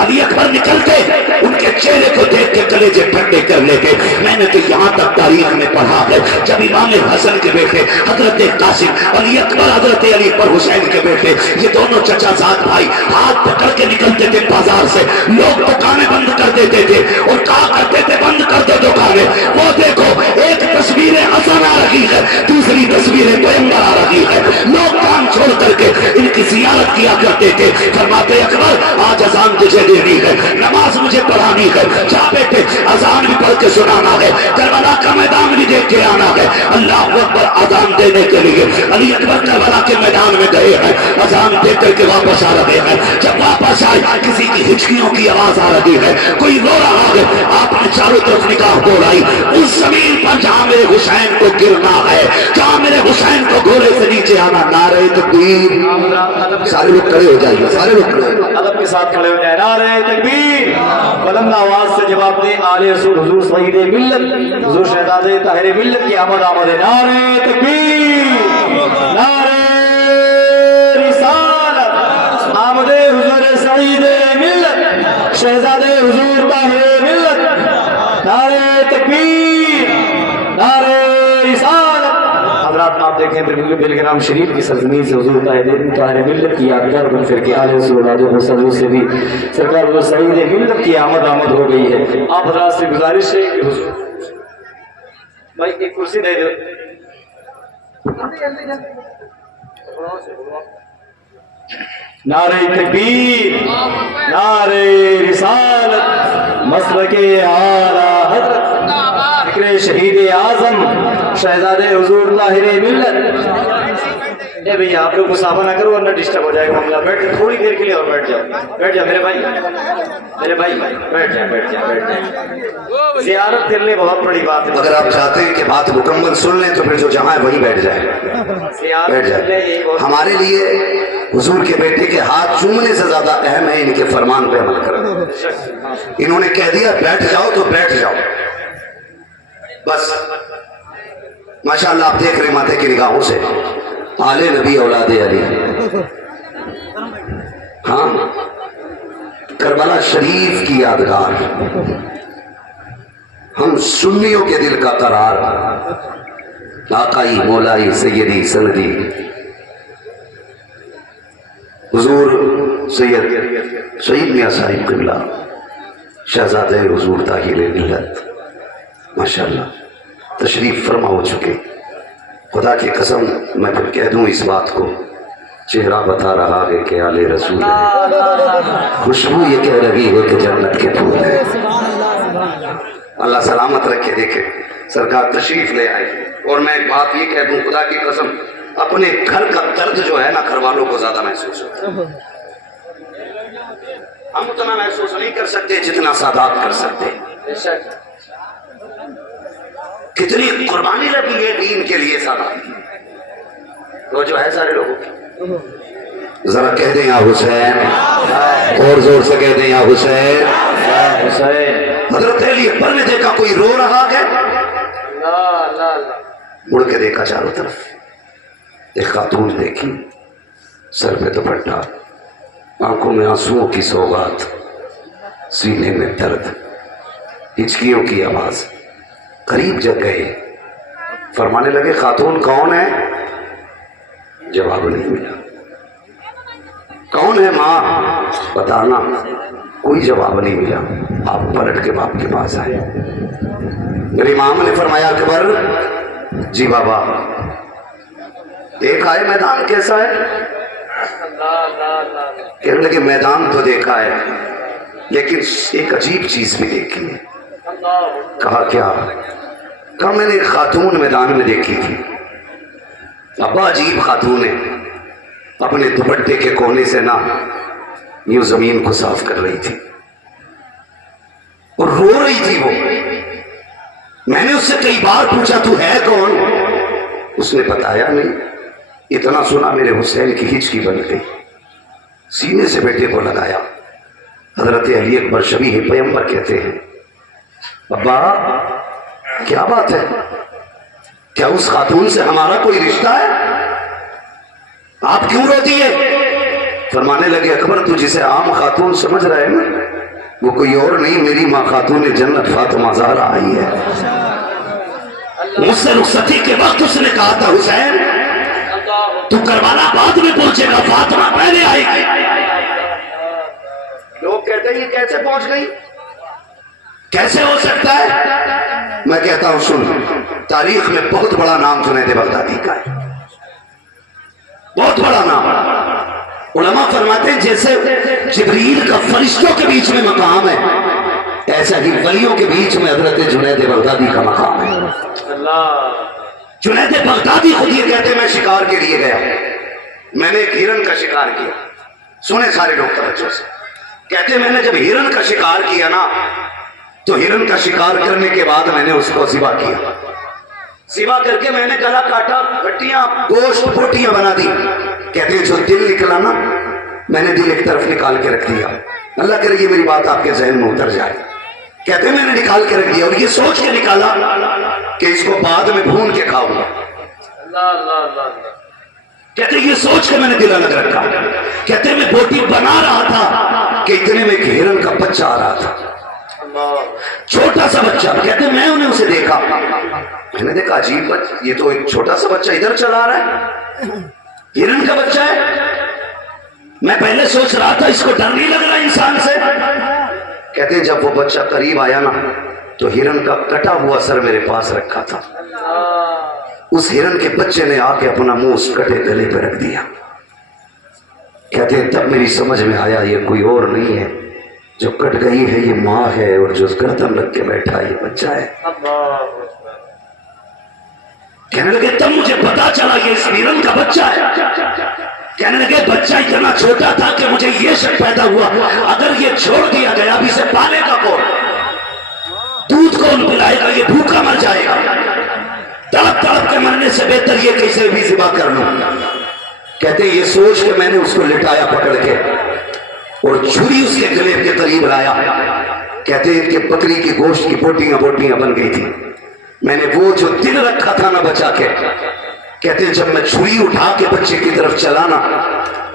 علی اکبر نکلتے، ان کے چہرے کو دیکھ کے کلیجے ٹھنڈے کر لیتے. میں نے تو یہاں تک تاریخ میں پڑھا ہے جب امام حسن کے بیٹے حضرت قاسم، علی اکبر حضرت علی پر حسین کے بیٹے، یہ دونوں چچا زاد بھائی ہاتھ پکڑ کے نکلتے تھے بازار سے. لوگ دکانیں بند کر دیتے تھے اور کہا کرتے تھے بند کر دو دکانیں. وہ دیکھو ایک تصویر حسن آ رہی ہے، دوسری تصویر پیغمبر آ رہی ہے. لوگ کام چھوڑ کر کے ان کی زیارت کیا کرتے تھے. فرماتے اکبر آج اذان تجھے دینی ہے، نماز مجھے پڑھانی ہے. جا بیٹے اذان بھی پڑھ کے سنانا ہے، کربلا کا میدان بھی دیکھ کے آنا ہے. اللہ اکبر. اذان دینے کے لیے علی اکبر کربلا کے میدان میں گئے ہیں، اذان دے کر کے واپس آ رہے ہیں. جب واپس آئے کسی کی ہچکیوں کی آواز آ رہی ہے، کوئی رو رہا ہے. آپ نے چاروں طرف نگاہ دوڑائی، اس زمین پر جہاں میرے حسین کو گرنا ہے، جہاں میرے حسین کو گھوڑے سے نیچے آنا. نعرہ تکبیر. سارے لوگ کھڑے ہو جائیے، سارے لوگ کھڑے ہو جائیے، ادب کے ساتھ کھڑے ہو جائے. نعرہ تکبیر. بلند آواز سے جواب دے آل رسول حضور سید ملت حضور شہزاد طاہر ملت کی آمد آمد ہے. نعرہ تکبیر، نعرہ رسالت، آمد حضور سید ملت شہزاد حضور طاہر ملت. نعرہ تکبیر، نعرہ رسالت. حضرات آپ دیکھیں بلگرام شریف کی سرزمین سے حضور طاہر ملت کی یادگار بن پھر کے آل رسول اللہ سے بھی سرکار حضور سعید ملت کی آمد ہو گئی ہے. آپ حضرات سے گزارش ہے کہ حضور بھائی ایک کرسی دے دو. نعرہ تکبیر، نعرہ رسالت، مسلک اعلیٰ حضرت ذکر شہید اعظم شہزاد حضور طاہر ملت. اے بھئی آپ لوگ مسافہ نہ کرو ورنہ ڈسٹرب ہو جائے گا معاملہ. بیٹھ تھوڑی دیر کے لیے اور بیٹھ جاؤ، بیٹھ جاؤ میرے بھائی، میرے بھائی بیٹھ جائیں، بیٹھ جائیں، بیٹھ جائیں. زیارت کے لیے بہت بڑی بات ہے. اگر آپ چاہتے ہیں کہ بات مکمل سن لیں تو پھر جو جہاں ہے وہیں بیٹھ جائیں، بیٹھ جائیں. ہمارے لیے حضور کے بیٹے کے ہاتھ چومنے سے زیادہ اہم ہے ان کے فرمان پہ عمل کرنا. انہوں نے کہہ دیا بیٹھ جاؤ تو بیٹھ جاؤ بس. ماشاءاللہ آپ دیکھ رہے ماتھے کی نگاہوں سے آل نبی اولاد علی. ہاں کربلا شریف کی یادگار، ہم سنیوں کے دل کا قرار، آقائی مولائی سیدی سندی حضور سید میاں صاحب قبلہ شہزادہ حضور طاہر ملت ماشاءاللہ تشریف فرما ہو چکے. خدا کی قسم میں پھر کہہ دوں اس بات کو، چہرہ بتا رہا ہے کہ آل رسول ہے، خوشبو یہ کہہ رہی ہے کہ جنت کے پھول ہے. اللہ سلامت رکھے. دیکھے سرکار تشریف لے آئے اور میں ایک بات یہ کہہ دوں، خدا کی قسم اپنے گھر کا درد جو ہے نا گھر والوں کو زیادہ محسوس ہوتا ہے. ہم اتنا محسوس نہیں کر سکتے جتنا سادات کر سکتے. کتنی قربانی لگی ہے دین کے لیے سادات وہ جو ہے سارے لوگوں کی. ذرا کہہ دیں یا حسین، اور زور سے کہہ دیں یا حسین. حضرت علی اکبر نے دیکھا کوئی رو رہا ہے، مڑ کے دیکھا چاروں طرف، ایک خاتون دیکھی، سر پہ دوپٹہ، آنکھوں میں آنسوؤں کی سوغات، سینے میں درد، ہچکیوں کی آواز. قریب جب گئے فرمانے لگے خاتون کون ہے؟ جواب نہیں ملا. کون ہے ماں؟ بتانا. کوئی جواب نہیں ملا. آپ پلٹ کے باپ کے پاس آئے. میرے امام نے فرمایا اکبر. جی بابا. دیکھا ہے میدان کیسا ہے؟ کہنے لگے میدان تو دیکھا ہے لیکن ایک عجیب چیز بھی دیکھی ہے. کہا کیا؟ کہا میں نے ایک خاتون میدان میں دیکھی تھی. ابا عجیب خاتون ہے. اپنے دوپٹے کے کونے سے نا یوں زمین کو صاف کر رہی تھی اور رو رہی تھی وہ. میں نے اس سے کئی بار پوچھا تو ہے کون؟ اس نے بتایا نہیں. اتنا سنا میرے حسین کی ہچکی بن گئی. سینے سے بیٹے کو لگایا. حضرت علی اکبر شبیہ پیغمبر کہتے ہیں ابا کیا بات ہے؟ کیا اس خاتون سے ہمارا کوئی رشتہ ہے؟ آپ کیوں روتی ہے؟ فرمانے لگے اکبر تو جسے عام خاتون سمجھ رہے ہیں نا وہ کوئی اور نہیں میری ماں خاتون جنت فاطمہ زہرا آئی ہے. مجھ سے رخصتی کے وقت اس نے کہا تھا حسین تو کربلا بعد میں پہنچے گا فاطمہ پہلے آئے گی. لوگ کہتے ہیں یہ کیسے پہنچ گئی؟ کیسے ہو سکتا ہے؟ میں کہتا ہوں سن تاریخ میں بہت بڑا نام جنید بغدادی کا ہے. بہت بڑا نام. علماء فرماتے ہیں جیسے جبریل کا فرشتوں کے بیچ میں مقام ہے ایسا ہی ولیوں کے بیچ میں حضرت جنید بغدادی کا مقام ہے. جنید بغدادی خود یہ کہتے ہیں میں شکار کے لیے گیا. میں نے ایک ہرن کا شکار کیا. سنیں سارے لوگ توجہ سے. کہتے ہیں میں نے جب ہرن کا شکار کیا نا تو ہرن کا شکار کرنے کے بعد میں نے اس کو ذبح کیا. ذبح کر کے میں نے گلا کاٹا ہڈیاں گوشت بوٹیاں بنا دی. کہتے ہیں جو دل نکلا نا میں نے دل ایک طرف نکال کے رکھ دیا. اللہ کرے یہ میری بات آپ کے ذہن میں اتر جائے. کہتے ہیں میں نے نکال کے رکھ دیا اور یہ سوچ کے نکالا کہ اس کو بعد میں بھون کے کھاؤں گا. کہتے ہیں یہ سوچ کے میں نے دل الگ رکھا. کہتے ہیں میں بوٹی بنا رہا تھا کہ اتنے میں ایک ہرن کا بچہ آ رہا تھا چھوٹا سا بچہ. کہتے ہیں میں انہیں اسے دیکھا. میں نے دیکھا عجیب یہ تو ایک چھوٹا سا بچہ ادھر چلا رہا ہے. ہرن کا بچہ ہے. میں پہلے سوچ رہا تھا اس کو ڈر نہیں لگ رہا انسان سے. کہتے ہیں جب وہ بچہ قریب آیا نا تو ہرن کا کٹا ہوا سر میرے پاس رکھا تھا. اس ہرن کے بچے نے آ کے اپنا منہ اس کٹے گلے پہ رکھ دیا. کہتے ہیں تب میری سمجھ میں آیا یہ کوئی اور نہیں ہے جو کٹ گئی ہے یہ ماں ہے اور جو گردن رکھ کے بیٹھا یہ بچہ ہے. کہنے لگے تب مجھے پتا چلا یہ اس ہرن کا بچہ ہے. کہنے لگے بچہ اتنا چھوٹا تھا کہ مجھے یہ شک پیدا ہوا اگر یہ چھوڑ دیا گیا اب اسے پالے گا کون؟ دودھ کون پلائے گا؟ یہ بھوکا مر جائے گا. تڑپ تڑپ کے مرنے سے بہتر یہ کیسے بھی ذبح کر لوں. کہتے ہیں یہ سوچ کے میں نے اس کو لٹایا پکڑ کے اور چھری اس کے گلے کے قریب لایا. کہتے ہیں کہ بکری کی گوشت کی بوٹیاں بوٹیاں بن گئی تھی. میں نے وہ جو دل رکھا تھا نا بچا کے. کہتے ہیں جب میں چھری اٹھا کے بچے کی طرف چلانا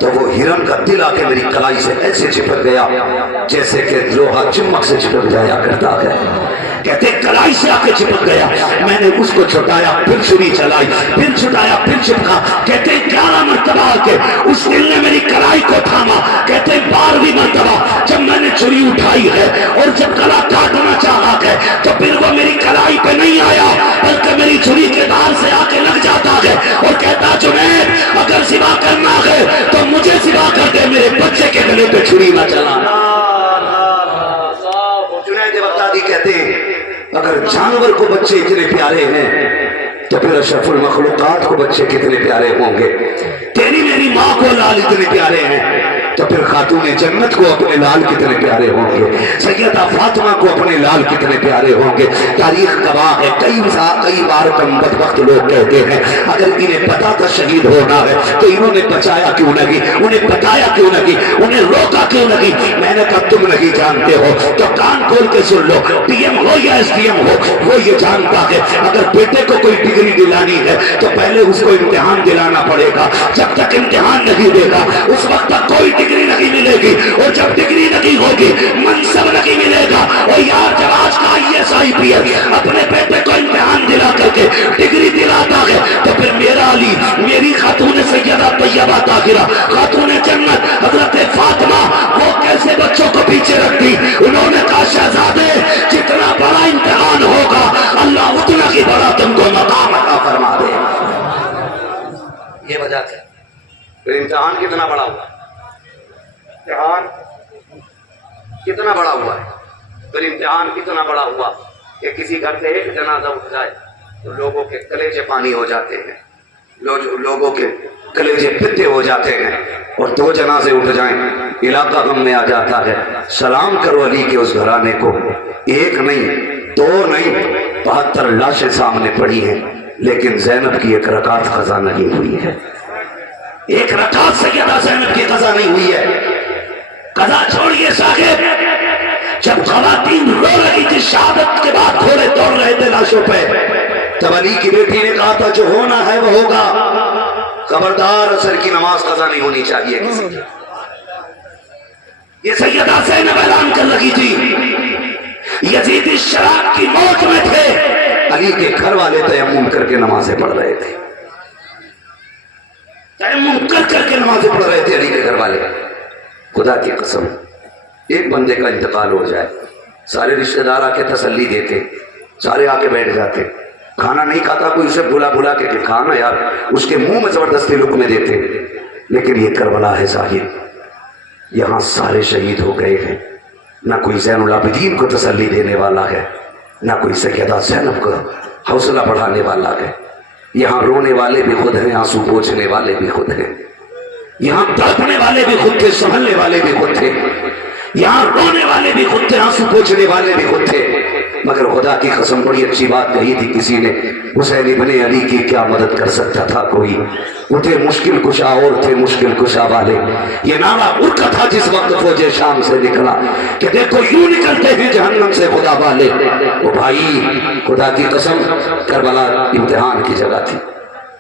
تو وہ ہرن کا دل آ کے میری کلائی سے ایسے چپک گیا جیسے کہ لوہا چمک سے چپک جایا کرتا ہے. کہتے ہیں کلائی سے آ کے چپک گیا. میں نے اس کو چھٹایا پھر چھری چلائی پھر چھٹایا پھر چپکا. کہتے ہیں 11 مرتبہ آ کے اس دل نے میری کلائی کو تھاما. کہتے ہیں 12ویں مرتبہ جب میں نے چھری اٹھائی ہے اور جب گلا کاٹنا چاہا ہے تو پھر وہ میری کلائی پہ نہیں آیا بلکہ میری چھری کے دھار سے آ کے لگ جاتا ہے اور کہتا جنید اگر ذبح کرنا ہے تو مجھے ذبح کر دے میرے بچے کے گلے پہ چھری نہ چلانا. جنید بغدادی کہتے ہیں اگر جانور کو بچے اتنے پیارے ہیں تو پھر اشرف المخلوقات کو بچے کتنے پیارے ہوں گے. تیری میری ماں کو لال اتنے پیارے ہیں تو پھر خاتون جنت کو اپنے لال کتنے پیارے ہوں گے. سیدہ فاطمہ کو اپنے لال کتنے پیارے ہوں گے. تاریخ گواہ ہے کئی بار کم بدبخت لوگ کہتے ہیں اگر انہیں پتا تھا شہید ہونا ہے تو انہوں نے بچایا کیوں نہیں, انہیں بتایا کیوں نہیں, انہیں روکا کیوں نہیں. میں نے کہا تم نہیں جانتے ہو تو کان کھول کے سن لو. پی ایم ہو یا ایس ڈی ایم ہو وہ یہ جانتا ہے اگر بیٹے کو کوئی ڈگری دلانی ہے تو پہلے اس کو امتحان دلانا پڑے گا. جب تک امتحان نہیں دے گا اس وقت تک کوئی ڈگری نہیں ملے گی اور جب ڈگری نہیں ہوگی منصب نہیں ملے گا اور یار جب آج کا IAS اپنے بیٹے کو امتحان دلا کر کے ڈگری دلاتا ہے تو پھر میرا علی، میری خاتون سیدہ طیبہ طاہرہ خاتون جنت حضرت فاطمہ وہ کیسے بچوں کو پیچھے رکھتی؟ انہوں نے کہا شہزادے جتنا بڑا امتحان ہوگا اللہ اتنا ہی بڑا تم کو مقام عطا فرما دے. یہ وجہ ہے. پھر امتحان کتنا بڑا ہوا؟ امتحان کتنا بڑا ہوا ہے؟ پھر امتحان کتنا بڑا ہوا کہ کسی گھر سے ایک جنازہ اٹھ جائے تو لوگوں کے کلیجے پانی ہو جاتے ہیں، لوگوں کے کلیجے پتے ہو جاتے ہیں. اور 2 جنازے اٹھ جائیں علاقہ غم میں آ جاتا ہے. سلام کرو علی کے اس گھرانے کو. 1 نہیں 2 نہیں 72 لاشیں سامنے پڑی ہیں، لیکن زینب کی 1 رکعت قضا نہیں ہوئی ہے. 1 رکعت سیدہ زینب کی قضا نہیں ہوئی ہے. قضا چھوڑیے صاحب، جب خواتین رو رہی تھی شہادت کے بعد گھوڑے دوڑ رہے تھے لاشوں پہ، تب علی کی بیٹی نے کہا تھا جو ہونا ہے وہ ہوگا، خبردار عصر کی نماز قضا نہیں ہونی چاہیے کسی کی. یہ سیدہ زینب اعلان کر رہی تھی. یزید شراب کی موت میں تھے، علی کے گھر والے تیمم کر کے نمازیں پڑھ رہے تھے. تیمم کر کے نمازیں پڑھ رہے تھے علی کے گھر والے. خدا کی قسم ایک بندے کا انتقال ہو جائے سارے رشتہ دار آ کے تسلی دیتے، سارے آ کے بیٹھ جاتے. کھانا نہیں کھاتا کوئی، اسے بلا کے کہ کھانا یار، اس کے منہ میں زبردستی لقمے دیتے. لیکن یہ کربلا ہے صاحب، یہاں سارے شہید ہو گئے ہیں. نہ کوئی زین العابدین کو تسلی دینے والا ہے، نہ کوئی سیدہ زینب کا حوصلہ بڑھانے والا ہے. یہاں رونے والے بھی خود ہیں، آنسو پوچھنے والے بھی خود ہیں. یہاں تڑپنے والے بھی خود تھے، سنبھلنے والے بھی خود تھے. یہاں رونے والے بھی خود تھے، آنسو پوچھنے والے بھی خود تھے. مگر خدا کی قسم بڑی اچھی بات کہی تھی کسی نے، حسین ابن علی کی کیا مدد کر سکتا تھا کوئی؟ وہ تھے مشکل کشا اور تھے مشکل کشا والے. یہ نعرہ ان کا تھا جس وقت فوج شام سے نکلا کہ دیکھو یوں نکلتے ہیں جہنم سے خدا والے. وہ بھائی خدا کی قسم کربلا امتحان کی جگہ تھی،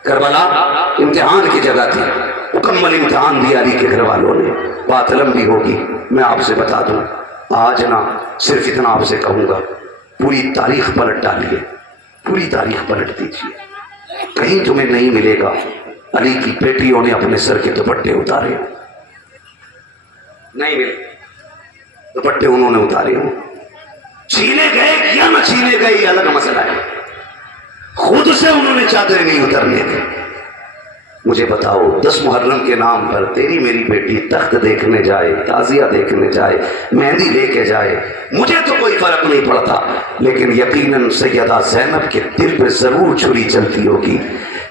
کربلا امتحان کی جگہ تھی. مکمل امتحان دیا علی کے گھر والوں نے. بات لمبی ہوگی، میں آپ سے بتا دوں آج نہ صرف اتنا آپ سے کہوں گا، پوری تاریخ پلٹ ڈالیے، پوری تاریخ پلٹ دیجیے. کہیں تمہیں نہیں ملے گا علی کی بیٹیوں نے اپنے سر کے دوپٹے اتارے، نہیں ملے. دوپٹے انہوں نے اتارے ہوں. چھینے گئے یا نہ چھینے گئے یہ الگ مسئلہ ہے. خود سے انہوں نے چادریں نہیں اترنے دی. مجھے بتاؤ 10 محرم کے نام پر تیری میری بیٹی تخت دیکھنے جائے، تعزیہ دیکھنے جائے، مہندی لے کے جائے، مجھے تو کوئی فرق نہیں پڑتا. لیکن یقیناً سیدہ زینب کے دل پہ ضرور چھری چلتی ہوگی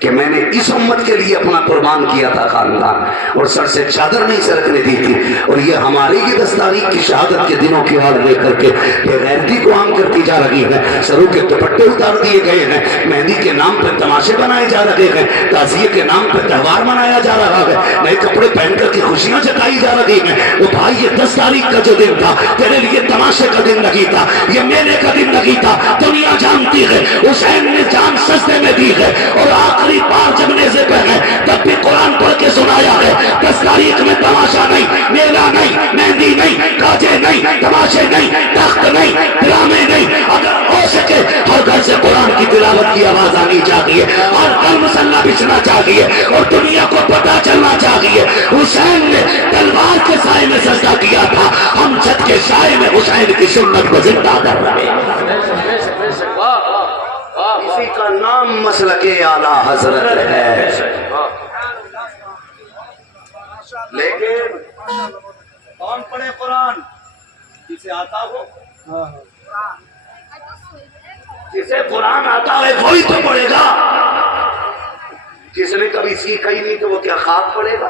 کہ میں نے اس امت کے لیے اپنا قربان کیا تھا خاندان، اور سر سے چادر نہیں سرکنے دی تھی. اور یہ ہماری کی 10 تاریخ کی شہادت کے دنوں کی حال لے کر کے بے غیرتی کو عام کرتی جا رہی ہے. سروں کے دوپٹے اتار دیے گئے ہیں، مہندی کے نام پہ تماشے بنائے جا رہے ہیں، تعزیے کے نام پہ تہوار منایا جا رہا ہے، نئے کپڑے پہن کر کے خوشیاں جتائی جا رہی ہیں. وہ بھائی یہ 10 تاریخ کا جو دن تھا تیرے لیے تماشے کا دن نہیں تھا، یہ میلے کا دن نہیں تھا. دنیا جانتی ہے حسین نے جان سستے میں دی ہے، اور آخری بار جب نیزے پہ ہے تب بھی قرآن پڑھ کے سنایا ہے. 10 تاریخ میں تماشا نہیں، میلہ نہیں، مہندی نہیں، کاجے نہیں، تماشے نہیں، تخت نہیں، ڈرامے نہیں. اگر ہو سکے ہر گھر سے قرآن کی تلاوت کی آواز آنی چاہیے، ہر گھر مسلح بچھنا چاہیے، اور دنیا کو پتہ چلنا چاہیے حسین نے تلوار کے سائے میں سجدہ کیا تھا، ہم چھت کے سائے میں حسین کی سنت کو زندہ کر رہے ہیں. اسی کا نام مسلک اعلیٰ حضرت ہے. لیکن کون پڑھے قرآن؟ جسے آتا ہو، جسے قرآن آتا ہے وہی تو پڑھے گا. جس نے کبھی سیکھا ہی نہیں تو وہ کیا خواب پڑھے گا؟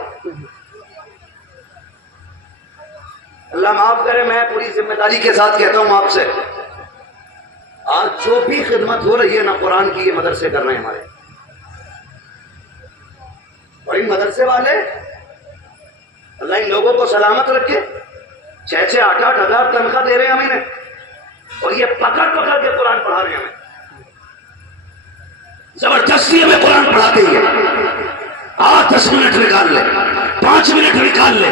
اللہ معاف کرے، میں پوری ذمہ داری کے ساتھ کہتا ہوں آپ سے، آج جو بھی خدمت ہو رہی ہے نا قرآن کی، یہ مدرسے کر رہے ہیں ہمارے. اور ان مدرسے والے اللہ ان لوگوں کو سلامت رکھے، 6-6 8-8 ہزار تنخواہ دے رہے ہیں ہمیں، اور یہ پکڑ پکڑ کے قرآن پڑھا رہے ہیں ہمیں. زبردستی ہمیں قرآن پڑھاتے ہی ہے. 10 منٹ نکال لے، 5 منٹ نکال لے،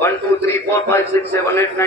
1 2 3 4 5 6 7 8 9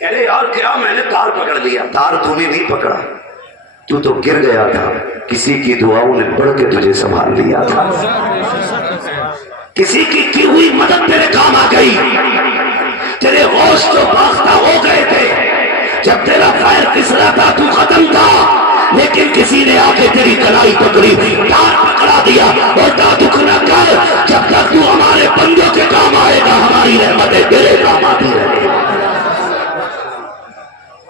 ارے یار کیا میں نے تار پکڑ لیا؟ تار تو نے نہیں پکڑا، تو گر گیا تھا، کسی کی دعاؤں نے بڑھ کے تجھے سنبھال لیا تھا، کسی کی ہوئی مدد تیرے کام آ گئی، تیرے ہوش جو باختہ ہو گئے تھے، جب تیرا خیر کسرا تھا تو ختم تھا، لیکن کسی نے آ کے تیری کلائی پکڑی، تار پکڑا دیا، اور دکھ نہ کر، جب تک تو ہمارے بندوں کے کام آئے گا ہماری رحمتیں تیرے کام آتی رہے گی۔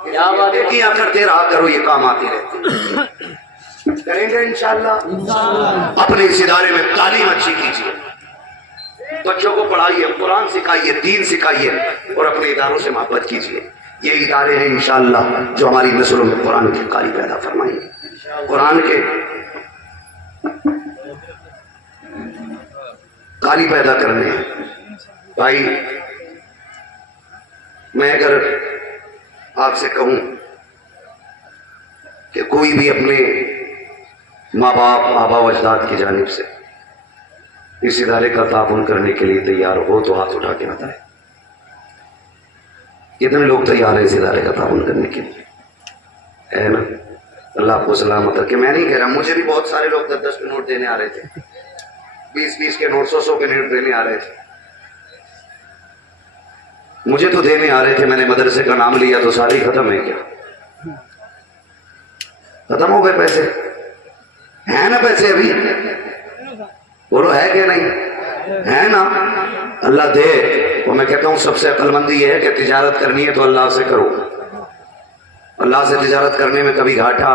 کیا بات ہے کیا کرتے رہا کرو، یہ کام آتی رہتی، کریں گے انشاءاللہ۔ اپنے اس ادارے میں تعلیم اچھی کیجیے، بچوں کو پڑھائیے، قرآن سکھائیے، دین سکھائیے، اور اپنے اداروں سے محبت کیجیے۔ یہ ادارے ہیں انشاءاللہ جو ہماری نسلوں میں قرآن کی قاری پیدا فرمائیں گے، قرآن کے قاری پیدا کرنے ہیں۔ بھائی میں اگر آپ سے کہوں کہ کوئی بھی اپنے ماں باپ آبا و اجداد کی جانب سے اس ادارے کا تعاون کرنے کے لیے تیار ہو تو ہاتھ اٹھا کے بتائے، کتنے لوگ تیار ہیں اس ادارے کا تعاون کرنے کے لیے؟ ہے نا؟ اللہ آپ کو سلامت رکھے۔ میں نہیں کہہ رہا، مجھے بھی بہت سارے لوگ 10-10 کے نوٹ دینے آ رہے تھے، 20-20 کے نوٹ، 100-100 کے نوٹ دینے آ رہے تھے، مجھے تو دینے آ رہے تھے۔ میں نے مدرسے کا نام لیا تو سارے ختم ہے کیا؟ ختم ہو گئے پیسے؟ ہیں نا پیسے ابھی؟ بولو ہے کہ نہیں؟ ہے نا؟ اللہ دے۔ اور میں کہتا ہوں سب سے عقل مندی یہ ہے کہ تجارت کرنی ہے تو اللہ سے کرو۔ اللہ سے تجارت کرنے میں کبھی گھاٹا،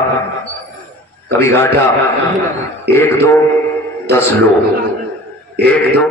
کبھی گھاٹا، 1 2 10 لو، 1 2